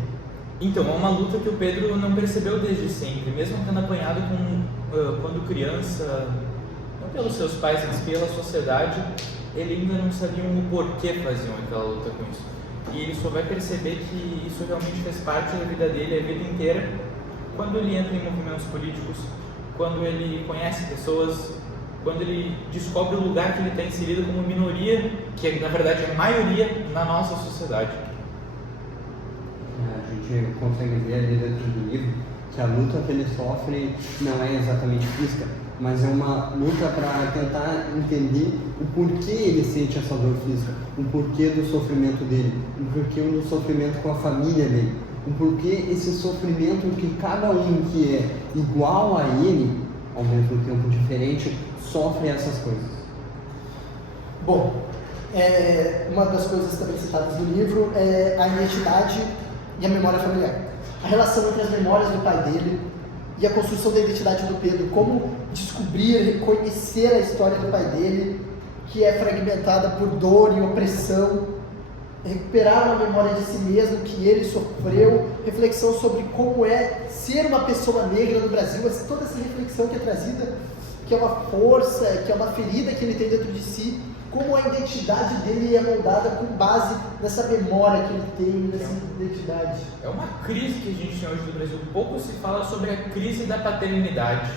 Então, é uma luta que o Pedro não percebeu desde sempre, mesmo tendo apanhado quando criança, não pelos seus pais, mas pela sociedade, ele ainda não sabia o porquê faziam aquela luta com isso. E ele só vai perceber que isso realmente faz parte da vida dele a vida inteira, quando ele entra em movimentos políticos, quando ele conhece pessoas, quando ele descobre o lugar que ele está inserido como minoria, que na verdade é maioria na nossa sociedade. A gente consegue ver ali dentro do livro que a luta que ele sofre não é exatamente física, mas é uma luta para tentar entender o porquê ele sente essa dor física, o porquê do sofrimento dele, o porquê do sofrimento com a família dele, o porquê esse sofrimento que cada um que é igual a ele, ao mesmo tempo diferente, sofre essas coisas. Bom, uma das coisas também citadas no livro é a identidade e a memória familiar. A relação entre as memórias do pai dele e a construção da identidade do Pedro, como descobrir, reconhecer a história do pai dele, que é fragmentada por dor e opressão, recuperar uma memória de si mesmo que ele sofreu, reflexão sobre como é ser uma pessoa negra no Brasil, toda essa reflexão que é trazida, que é uma força, que é uma ferida que ele tem dentro de si, como a identidade dele é moldada com base nessa memória que ele tem, nessa identidade. É uma crise que a gente tem hoje no Brasil. Pouco se fala sobre a crise da paternidade.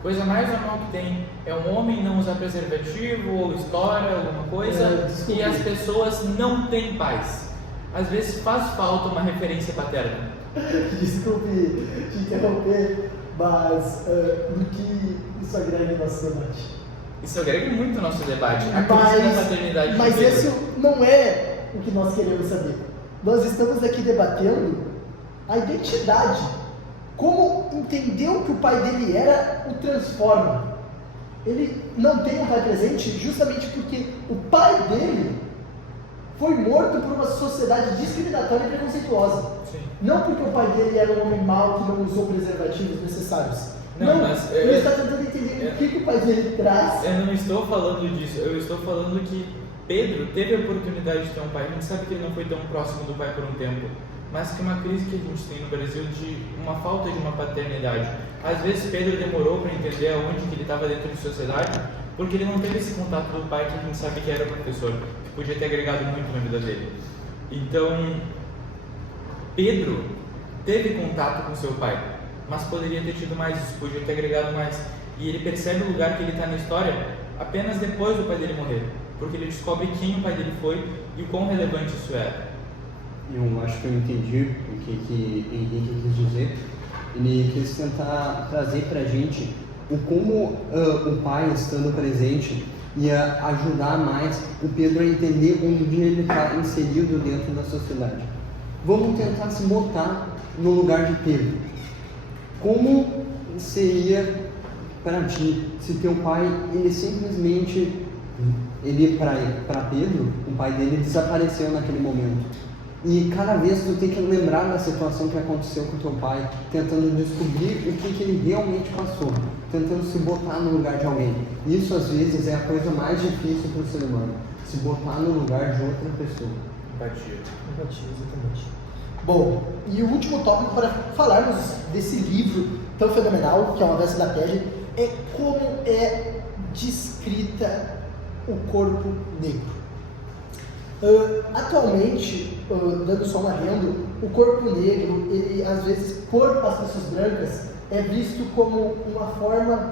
Coisa mais normal que tem é um homem não usar preservativo, ou estoura alguma coisa, e as pessoas não têm paz. Às vezes faz falta uma referência paterna. Desculpe te interromper, mas no que isso agrega no nosso debate? Isso agrega muito o nosso debate, a crise da paternidade. Mas isso não é o que nós queremos saber. Nós estamos aqui debatendo a identidade. Como entender o que o pai dele era o transforma. Ele não tem um pai presente justamente porque o pai dele foi morto por uma sociedade discriminatória e preconceituosa. Sim. Não porque o pai dele era um homem mau que não usou preservativos necessários. Não, mas ele está tentando entender o que o pai dele traz. Eu não estou falando disso, eu estou falando que Pedro teve a oportunidade de ter um pai. A gente sabe que ele não foi tão próximo do pai por um tempo, mas que uma crise que a gente tem no Brasil de uma falta de uma paternidade. Às vezes Pedro demorou para entender aonde que ele estava dentro de sociedade, porque ele não teve esse contato do pai que a gente sabe que era professor, que podia ter agregado muito na vida dele. Então, Pedro teve contato com seu pai, mas poderia ter tido mais, isso podia ter agregado mais. E ele percebe o lugar que ele está na história apenas depois do pai dele morrer, porque ele descobre quem o pai dele foi e o quão relevante isso era. Eu acho que eu entendi o que Henrique quis dizer. Ele quis tentar trazer para a gente o como o pai, estando presente, ia ajudar mais o Pedro a entender onde ele está inserido dentro da sociedade. Vamos tentar se botar no lugar de Pedro. Como seria para ti se teu pai, ele simplesmente, para Pedro, o pai dele desapareceu naquele momento? E cada vez tu tem que lembrar da situação que aconteceu com teu pai, tentando descobrir o que ele realmente passou, tentando se botar no lugar de alguém. Isso às vezes é a coisa mais difícil para o ser humano, se botar no lugar de outra pessoa. Empatia, exatamente. Bom, e o último tópico para falarmos desse livro tão fenomenal, que é Uma Dança da Pele, é como é descrita o corpo negro. Atualmente, dando só um adendo, o corpo negro, ele às vezes, por as pessoas brancas, é visto como uma forma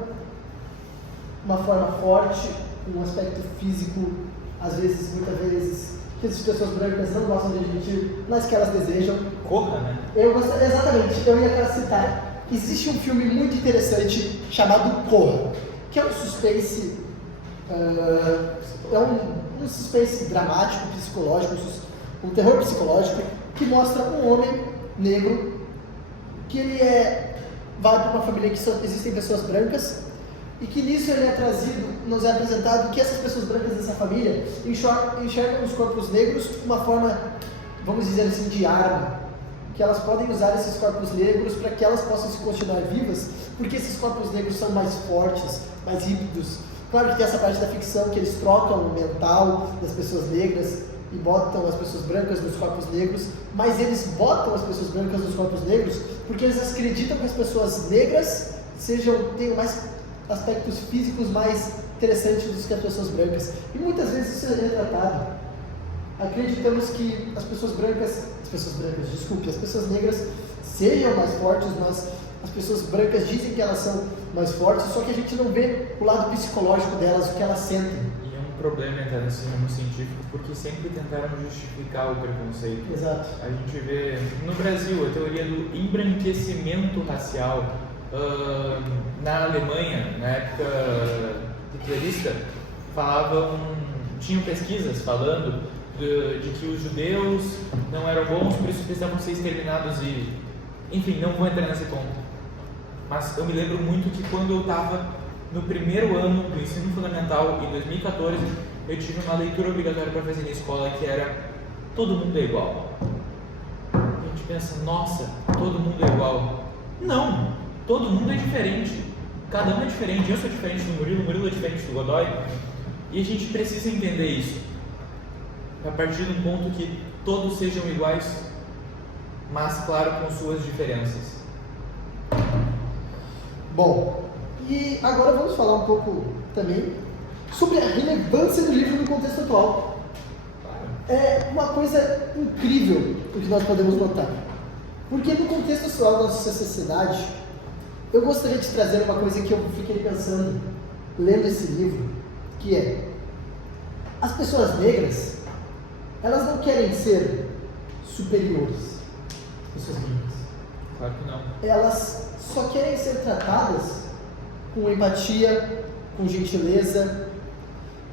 forte, um aspecto físico, às vezes, muitas vezes, que as pessoas brancas não gostam de admitir, mas que elas desejam. Corra, né? Exatamente, eu ia citar. Existe um filme muito interessante chamado Corra, que é um suspense, um suspense dramático, psicológico, um terror psicológico, que mostra um homem negro que ele vai para uma família que só existem pessoas brancas, e que nisso ele nos é apresentado que essas pessoas brancas dessa família enxergam os corpos negros de uma forma, vamos dizer assim, de arma, que elas podem usar esses corpos negros para que elas possam se continuar vivas, porque esses corpos negros são mais fortes, mais híbridos. Claro que tem essa parte da ficção que eles trocam o mental das pessoas negras e botam as pessoas brancas nos corpos negros, mas eles botam as pessoas brancas nos corpos negros porque eles acreditam que as pessoas negras tenham mais aspectos físicos mais interessantes do que as pessoas brancas. E muitas vezes isso é retratado. Acreditamos que as pessoas negras sejam mais fortes, mas as pessoas brancas dizem que elas são mais fortes, só que a gente não vê o lado psicológico delas, o que elas sentem. E é um problema entrar nesse ramo científico, porque sempre tentaram justificar o preconceito. Exato. A gente vê no Brasil a teoria do embranquecimento racial. Na Alemanha, na época hitlerista, tinham pesquisas falando de que os judeus não eram bons, por isso precisavam ser exterminados e... Enfim, não vou entrar nesse ponto. Mas eu me lembro muito que quando eu estava no primeiro ano do ensino fundamental, em 2014, eu tive uma leitura obrigatória para fazer na escola que era Todo Mundo é Igual. E a gente pensa, nossa, todo mundo é igual. Não, todo mundo é diferente. Cada um é diferente. Eu sou diferente do Murilo, o Murilo é diferente do Godoy. E a gente precisa entender isso. A partir de um ponto que todos sejam iguais, mas claro, com suas diferenças. Bom, e agora vamos falar um pouco também sobre a relevância do livro no contexto atual. É uma coisa incrível o que nós podemos notar. Porque no contexto atual da nossa sociedade, eu gostaria de trazer uma coisa que eu fiquei pensando lendo esse livro, que é: as pessoas negras, elas não querem ser superiores às pessoas brancas. Claro que não. Elas só querem ser tratadas com empatia, com gentileza.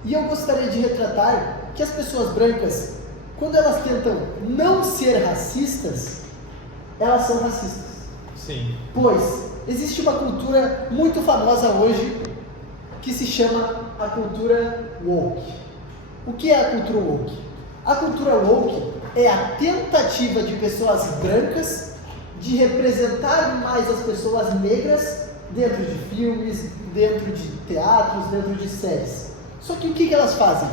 E eu gostaria de retratar que as pessoas brancas, quando elas tentam não ser racistas, elas são racistas. Sim. Pois existe uma cultura muito famosa hoje que se chama a cultura woke. O que é a cultura woke? A cultura woke é a tentativa de pessoas brancas de representar mais as pessoas negras dentro de filmes, dentro de teatros, dentro de séries. Só que o que elas fazem?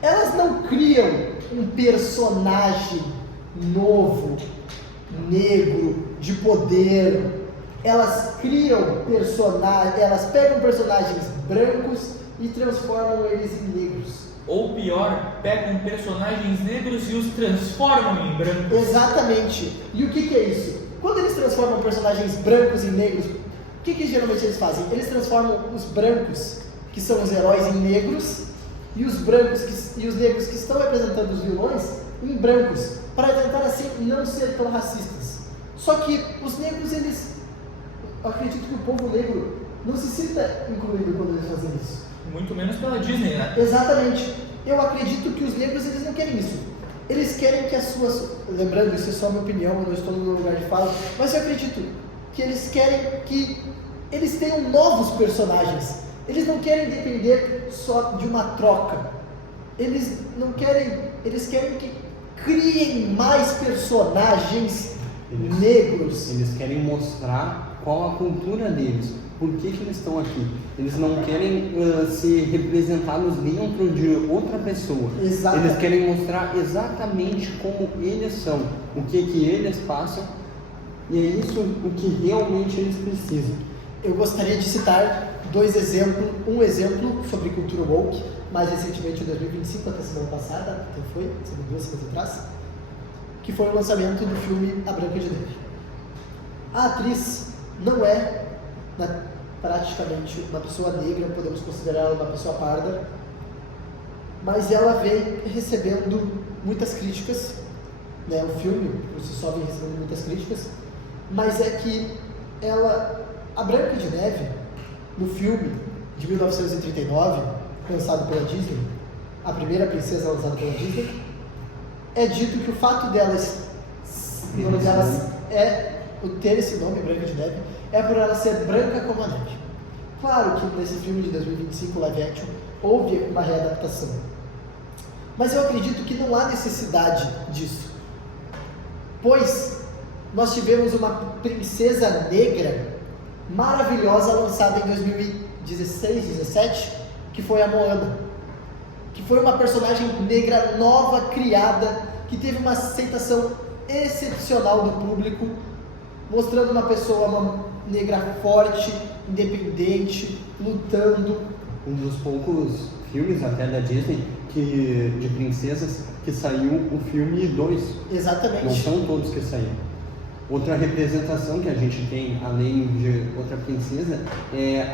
Elas não criam um personagem novo, negro, de poder. Elas criam personagens, elas pegam personagens brancos e transformam eles em negros. Ou pior, pegam personagens negros e os transformam em brancos. Exatamente. E o que é isso? Quando eles transformam personagens brancos em negros, o que geralmente eles fazem? Eles transformam os brancos, que são os heróis, em negros, e os negros que estão representando os vilões em brancos, para tentar assim não ser tão racistas. Só que os negros, eu acredito que o povo negro não se sinta incluído quando eles fazem isso. Muito menos pela Disney, né? Exatamente. Eu acredito que os negros, eles não querem isso. Eles querem que as suas... Lembrando, isso é só minha opinião, eu não estou no meu lugar de fala, mas eu acredito que eles querem que eles tenham novos personagens. Eles não querem depender só de uma troca. Eles querem que criem mais personagens negros. Eles querem mostrar qual a cultura deles. Por que eles estão aqui? Eles não querem se representar nos dentro de outra pessoa. Exatamente. Eles querem mostrar exatamente como eles são, o que eles passam, e é isso o que realmente eles precisam. Eu gostaria de citar um exemplo sobre cultura woke, mais recentemente em 2025, até semana passada, foi? 2 semanas atrás, que foi o lançamento do filme A Branca de Neve. A atriz não é praticamente uma pessoa negra, podemos considerar ela uma pessoa parda, mas ela vem recebendo muitas críticas, né? O filme por si só vem recebendo muitas críticas, mas é que a Branca de Neve, no filme de 1939, lançado pela Disney, a primeira princesa lançada pela Disney, é dito que o fato delas ter esse nome, Branca de Neve, é por ela ser branca como a neve. Claro que nesse filme de 2025, live action, houve uma readaptação. Mas eu acredito que não há necessidade disso. Pois nós tivemos uma princesa negra maravilhosa lançada em 2016, 2017, que foi a Moana. Que foi uma personagem negra nova, criada, que teve uma aceitação excepcional do público, mostrando uma negra forte, independente, lutando. Um dos poucos filmes até da Disney de princesas que saiu o filme 2. Exatamente. Não são todos que saíram. Outra representação que a gente tem, além de outra princesa, é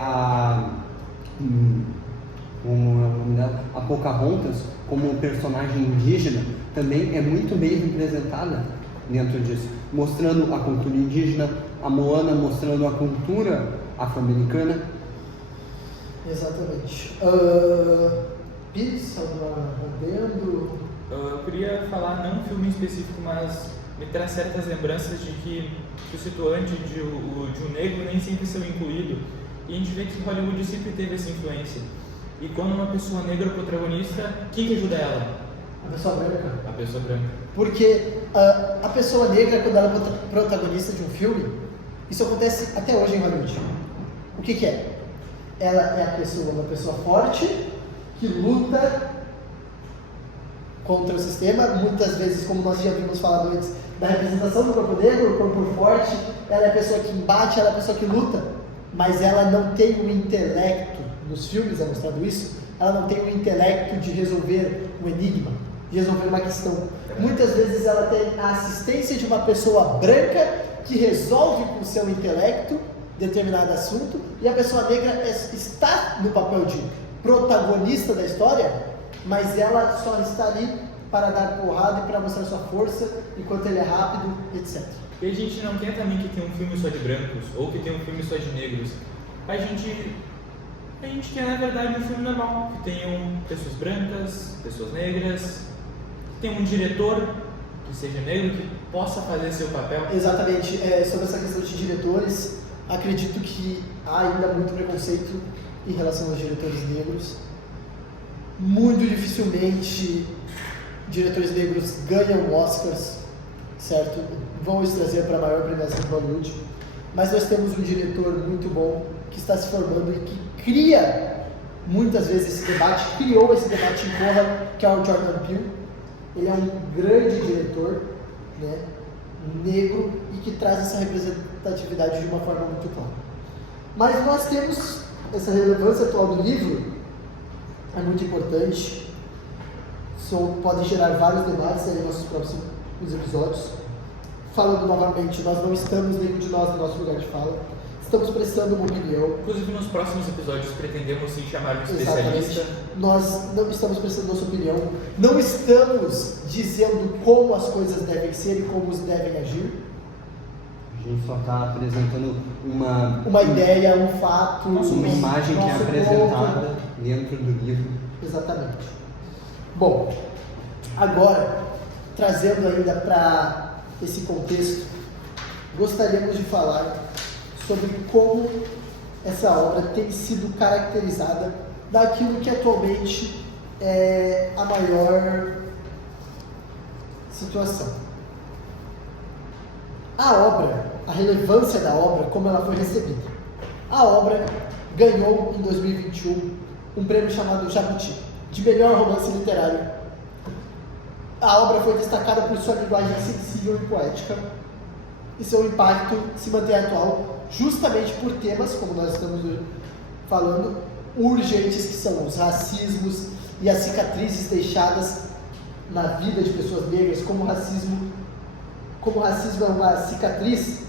como é o nome dela? A Pocahontas, como personagem indígena, também é muito bem representada dentro disso, mostrando a cultura indígena, a Moana mostrando a cultura afro-americana. Exatamente. Pires, adendo? Eu queria falar, não um filme específico, mas me traz certas lembranças de que o situante de um negro nem sempre são incluído. E a gente vê que Hollywood sempre teve essa influência. E quando uma pessoa negra é protagonista, quem que ajuda ela? A pessoa branca. A pessoa branca. Porque a pessoa negra, quando ela é protagonista de um filme, isso acontece até hoje em Hollywood. O que é? Ela é uma pessoa forte, que luta contra o sistema, muitas vezes, como nós já vimos falado antes, da representação do corpo negro, o corpo forte, ela é a pessoa que embate, ela é a pessoa que luta, mas ela não tem o intelecto, nos filmes é mostrado isso, ela não tem o intelecto de resolver um enigma, de resolver uma questão. Muitas vezes ela tem a assistência de uma pessoa branca que resolve com o seu intelecto determinado assunto, e a pessoa negra está no papel de protagonista da história, mas ela só está ali para dar porrada e para mostrar sua força, enquanto ele é rápido, etc. E a gente não quer também que tenha um filme só de brancos, ou que tenha um filme só de negros. A gente quer, na verdade, um filme normal, que tenham pessoas brancas, pessoas negras, que tenha um diretor que seja negro, que possa fazer seu papel. Exatamente. Sobre essa questão de diretores, acredito que há ainda muito preconceito em relação aos diretores negros. Muito dificilmente diretores negros ganham Oscars, certo? Vão os trazer para a maior premiação de Hollywood. Mas nós temos um diretor muito bom que está se formando e que cria muitas vezes esse debate, criou esse debate em Corra, que é o Jordan Peele. Ele é um grande diretor, né? negro e que traz essa representatividade de uma forma muito clara. Mas nós temos essa relevância atual do livro, é muito importante, podem gerar vários debates aí nos nossos próximos episódios. Falando novamente, nós não estamos, nenhum de nós, no nosso lugar de fala, estamos prestando uma opinião. Inclusive, nos próximos episódios pretendemos sim chamar um especialista. Nós não estamos prestando nossa opinião, não estamos dizendo como as coisas devem ser e como os devem agir. A gente só está apresentando uma ideia, um fato, uma imagem que é apresentada dentro do livro. Exatamente. Bom, agora, trazendo ainda para esse contexto, gostaríamos de falar sobre como essa obra tem sido caracterizada daquilo que atualmente é a maior situação. A obra, a relevância da obra, como ela foi recebida. A obra ganhou em 2021 um prêmio chamado Jabuti, de melhor romance literário. A obra foi destacada por sua linguagem sensível e poética e seu impacto se mantém atual justamente por temas, como nós estamos falando, urgentes, que são os racismos e as cicatrizes deixadas na vida de pessoas negras, como o racismo é uma cicatriz,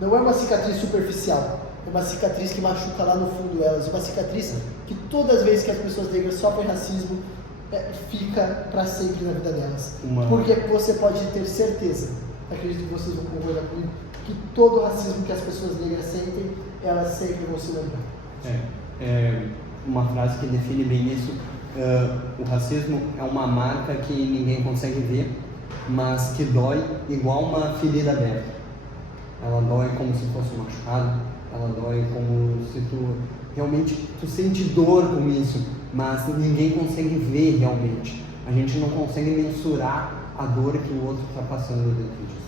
não é uma cicatriz superficial, é uma cicatriz que machuca lá no fundo delas, uma cicatriz que todas as vezes que as pessoas negras sofrem racismo, fica para sempre na vida delas. Porque você pode ter certeza, acredito que vocês vão concordar comigo, que todo o racismo que as pessoas negras sentem, elas sempre vão se lembrar. Uma frase que define bem isso, o racismo é uma marca que ninguém consegue ver, mas que dói igual uma ferida aberta. Ela dói como se fosse um machucado, ela dói como se tu realmente sente dor com isso, mas ninguém consegue ver realmente. A gente não consegue mensurar a dor que o outro está passando dentro disso.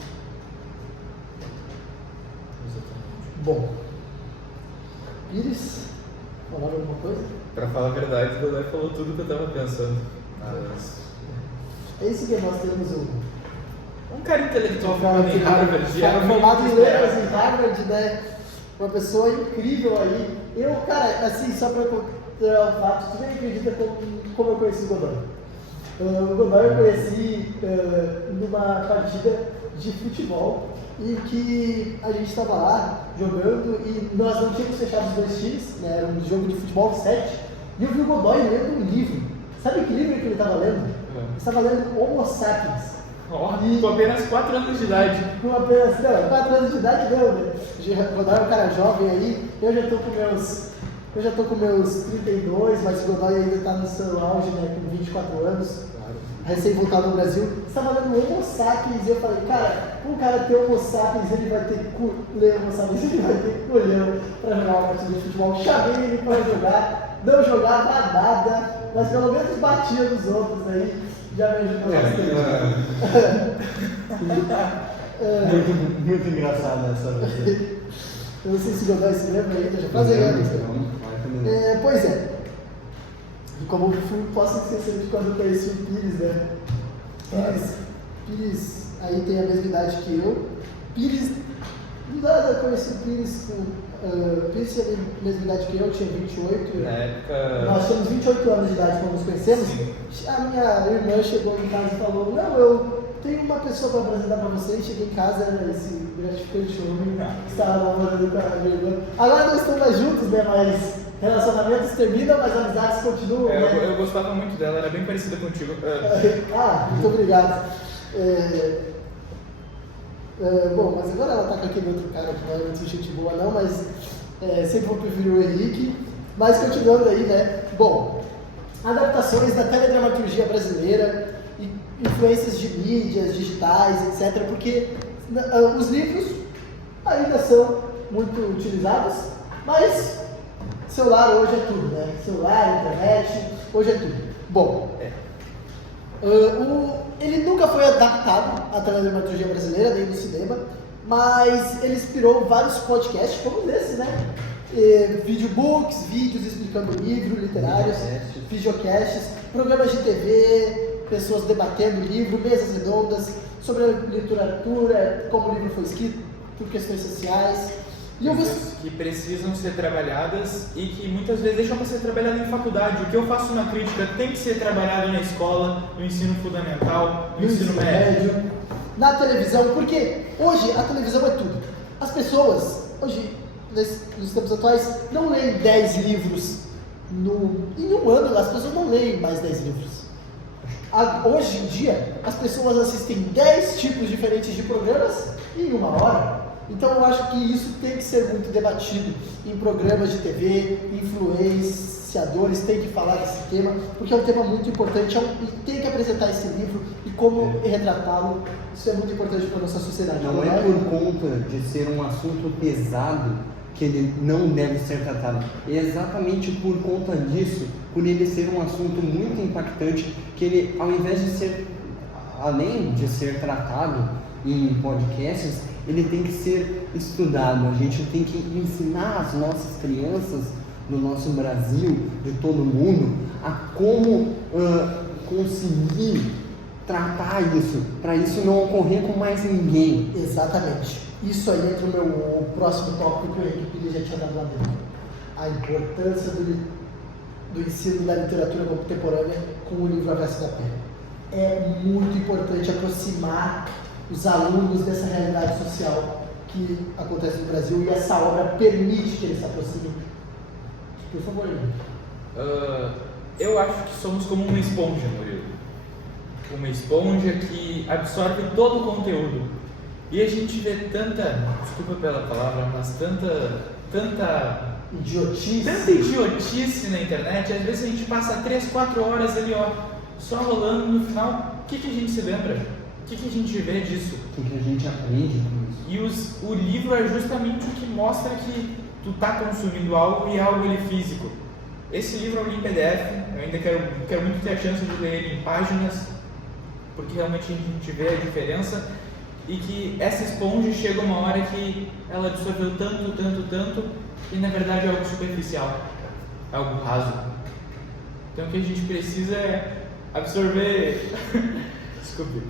Bom, Pires, falar alguma coisa? Pra falar a verdade, o Godoy falou tudo que eu tava pensando. É isso que nós temos um cara intelectual formado em Harvard. Formado em letras em Harvard, né? Uma pessoa incrível aí. Eu, cara, assim, só pra contar o fato, tu nem acredita como eu conheci o Godoy. O Godoy eu conheci numa partida de futebol em que a gente estava lá jogando e nós não tínhamos fechado os dois times, né? Era um jogo de futebol 7, e eu vi o Godoy lendo um livro. Sabe que livro que ele estava lendo? Ele estava lendo Homo Sapiens. Com apenas 4 anos de idade. Com apenas, não, 4 anos de idade não, né? O Godoy é um cara jovem aí, eu já tô com meus 32, mas o Godoy ainda está no seu auge, né, com 24 anos. Claro. Recém-voltado no Brasil. Estava lendo Homo Sapiens e eu falei, cara, um cara ter Homo Sapiens, ele vai ter que ler Homo Sapiens, ele vai ter que olhar para jogar uma partida de futebol. Chamei ele para jogar, não jogava nada, mas pelo menos batia nos outros aí. Já me ajudou bastante. Muito engraçado essa vez. Eu não sei se o Godoy se lembra ainda, já faz anos. Pois é. E como eu posso esquecer de quando eu conheci o Pires, né? Pires aí tem a mesma idade que eu. Pires, nada, eu conheci o Pires com. Pires tinha a mesma idade que eu tinha 28. Na época. Nós tínhamos 28 anos de idade quando nos conhecemos. Sim. A minha irmã chegou em casa e falou: não, eu tenho uma pessoa para apresentar para vocês. Cheguei em casa, era esse gratificante homem que estava namorando com a minha irmã. Agora não estão mais juntos, né? Mas relacionamentos terminam, mas amizades continuam. Né? Eu gostava muito dela, era bem parecida contigo. Muito obrigado. Bom, mas agora ela tá com aquele outro cara que não é muito gente boa não, mas sempre vou preferir o Henrique. Mas continuando aí, né? Bom, adaptações da teledramaturgia brasileira, influências de mídias digitais, etc. Porque os livros ainda são muito utilizados, mas celular hoje é tudo, né? Celular, internet, hoje é tudo. Bom, ele nunca foi adaptado à teledramaturgia brasileira, nem no cinema, mas ele inspirou vários podcasts, como esse, né? Videobooks, vídeos explicando livros literários, videocasts, programas de TV, pessoas debatendo o livro, mesas redondas, sobre a literatura, como o livro foi escrito, por questões sociais. E coisas que precisam ser trabalhadas e que muitas vezes deixam para ser trabalhado em faculdade. O que eu faço na crítica tem que ser trabalhado na escola, no ensino fundamental, no ensino médio. Na televisão, porque hoje a televisão é tudo. As pessoas, hoje, nos tempos atuais, não leem 10 livros em um ano, as pessoas não leem mais 10 livros. Hoje em dia, as pessoas assistem 10 tipos diferentes de programas em uma hora. Então eu acho que isso tem que ser muito debatido em programas de TV, influenciadores têm que falar desse tema, porque é um tema muito importante e tem que apresentar esse livro e como retratá-lo. Isso é muito importante para a nossa sociedade. Não é por conta de ser um assunto pesado que ele não deve ser tratado. É exatamente por conta disso, por ele ser um assunto muito impactante, que ele, ao invés de ser, além de ser tratado em podcasts, ele tem que ser estudado. A gente tem que ensinar as nossas crianças do nosso Brasil, de todo mundo, a como conseguir tratar isso, para isso não ocorrer com mais ninguém. Exatamente. Isso aí entra no meu próximo tópico que o Henrique Pires já tinha dado lá dentro. A importância do ensino da literatura contemporânea com o livro A Verso da Pele. É muito importante aproximar os alunos dessa realidade social que acontece no Brasil e essa obra permite que eles se aproximem. Por favor, Henrique. Eu acho que somos como uma esponja, Murilo. Uma esponja que absorve todo o conteúdo. E a gente vê tanta, desculpa pela palavra, mas tanta idiotice na internet. Às vezes a gente passa 3, 4 horas ali, só rolando, no final, o que a gente se lembra? O que a gente vê disso? O que a gente aprende com isso? E o livro é justamente o que mostra que tu tá consumindo algo e algo ele físico. Esse livro eu li em PDF, eu ainda quero muito ter a chance de ler ele em páginas, porque realmente a gente vê a diferença e que essa esponja chega uma hora que ela absorveu tanto, e na verdade é algo superficial, é algo raso. Então o que a gente precisa é absorver... Desculpe.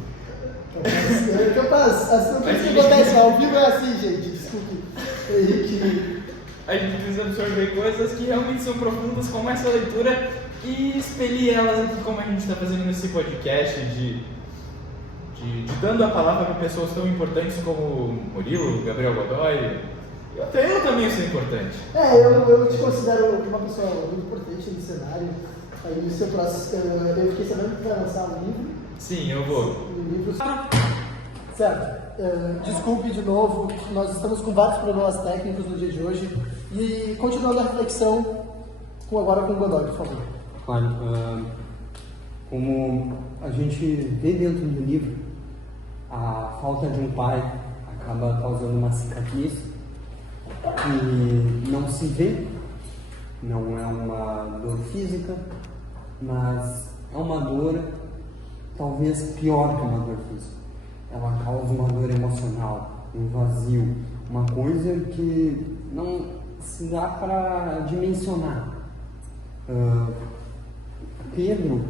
É capaz, assim que acontece ao vivo é assim, gente, desculpe. Henrique. A gente precisa absorver coisas que realmente são profundas como essa leitura e expelir elas aqui como a gente está fazendo nesse podcast de dando a palavra para pessoas tão importantes como Murilo, Gabriel Godoy. Até eu também sou importante. Eu te considero uma pessoa muito importante no cenário. Aí no seu próximo, eu fiquei sabendo que vai lançar um livro. Sim, eu vou. Um livro. Certo. Desculpe de novo, nós estamos com vários problemas técnicos no dia de hoje. E continuando a reflexão, agora com o Godoy, por favor. Claro, como a gente vê dentro do livro, a falta de um pai acaba causando uma cicatriz que não se vê, não é uma dor física, mas é uma dor talvez pior que uma dor física. Ela causa uma dor emocional, um vazio, uma coisa que não se dá para dimensionar. Pedro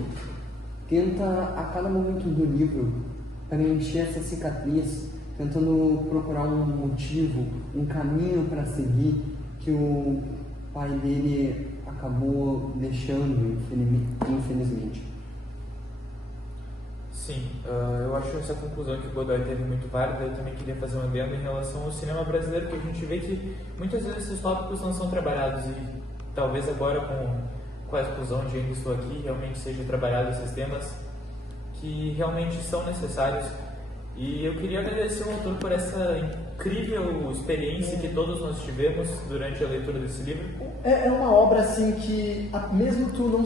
tenta a cada momento do livro preencher essa cicatriz, tentando procurar um motivo, um caminho para seguir que o pai dele acabou deixando, infelizmente. Sim, eu acho essa conclusão que o Godoy teve muito válida. Eu também queria fazer um adendo em relação ao cinema brasileiro, que a gente vê que muitas vezes esses tópicos não são trabalhados e talvez agora com a exclusão de Ainda Estou Aqui realmente sejam trabalhados esses temas que realmente são necessários. E eu queria agradecer ao autor por essa incrível experiência que todos nós tivemos durante a leitura desse livro. É uma obra assim que, mesmo tu não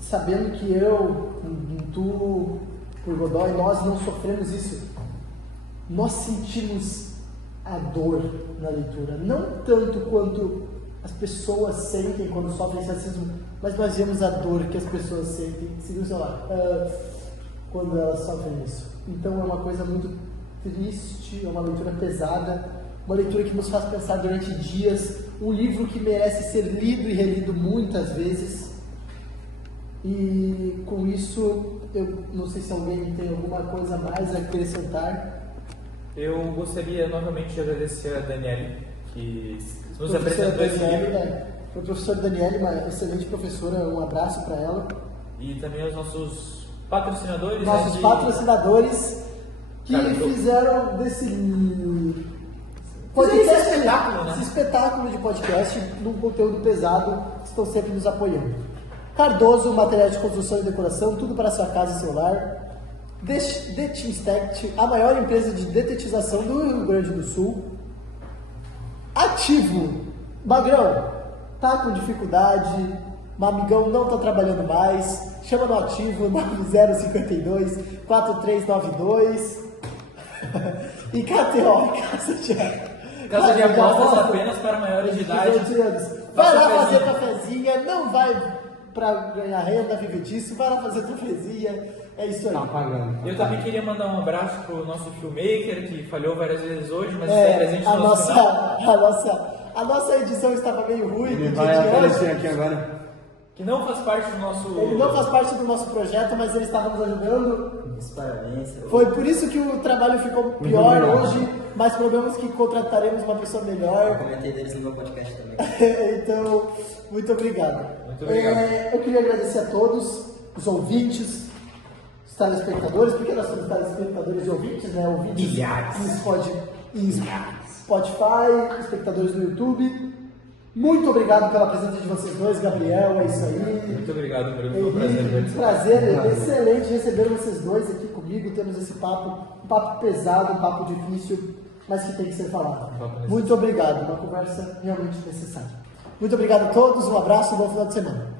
sabendo que tu, por Godoy, nós não sofremos isso, nós sentimos a dor na leitura, não tanto quanto as pessoas sentem quando sofrem racismo, mas nós vemos a dor que as pessoas sentem, quando elas sofrem isso. Então é uma coisa muito triste, é uma leitura pesada, uma leitura que nos faz pensar durante dias, um livro que merece ser lido e relido muitas vezes. E com isso, eu não sei se alguém tem alguma coisa a mais a acrescentar. Eu gostaria novamente de agradecer a Daniele, que nos Professora apresentou esse Daniele, livro. Foi a professora Daniele, uma excelente professora, um abraço para ela. E também aos nossos patrocinadores. Nossos patrocinadores que fizeram desse podcast, esse espetáculo, né? esse espetáculo de podcast num conteúdo pesado, estão sempre nos apoiando. Cardoso, materiais de construção e decoração, tudo para sua casa e seu lar. Detinstect, a maior empresa de detetização do Rio Grande do Sul. Ativo, Magrão, tá com dificuldade, Mamigão não tá trabalhando mais, chama no Ativo 9052 4392 e KTO, Casa de apostas apenas para maiores de idade. 18 anos. Vai lá fazer cafezinha, não vai pra ganhar renda, viver disso, vai lá fazer cafezinha, é isso aí. Tá pagando. Eu também queria mandar um abraço pro nosso filmmaker, que falhou várias vezes hoje, mas está presente no nosso canal. A nossa edição estava meio ruim. Ele vai aparecer aqui agora. Que não faz parte do nosso... Ele não faz parte do nosso projeto, mas ele estava nos ajudando. Os parabéns. Foi por isso que o trabalho ficou pior hoje, mas prometemos que contrataremos uma pessoa melhor. Eu comentei deles no meu podcast também. Então, muito obrigado. Muito obrigado. Eu queria agradecer a todos, os ouvintes, os telespectadores, porque nós temos telespectadores e ouvintes, né? Ouvintes Milhares. em Spotify, espectadores no YouTube. Muito obrigado pela presença de vocês dois, Gabriel, é isso aí. Muito obrigado, Bruno. Foi um prazer participar. Prazer excelente receber vocês dois aqui comigo. Temos esse papo, um papo pesado, um papo difícil, mas que tem que ser falado. Muito obrigado, uma conversa realmente necessária. Muito obrigado a todos, um abraço e bom final de semana.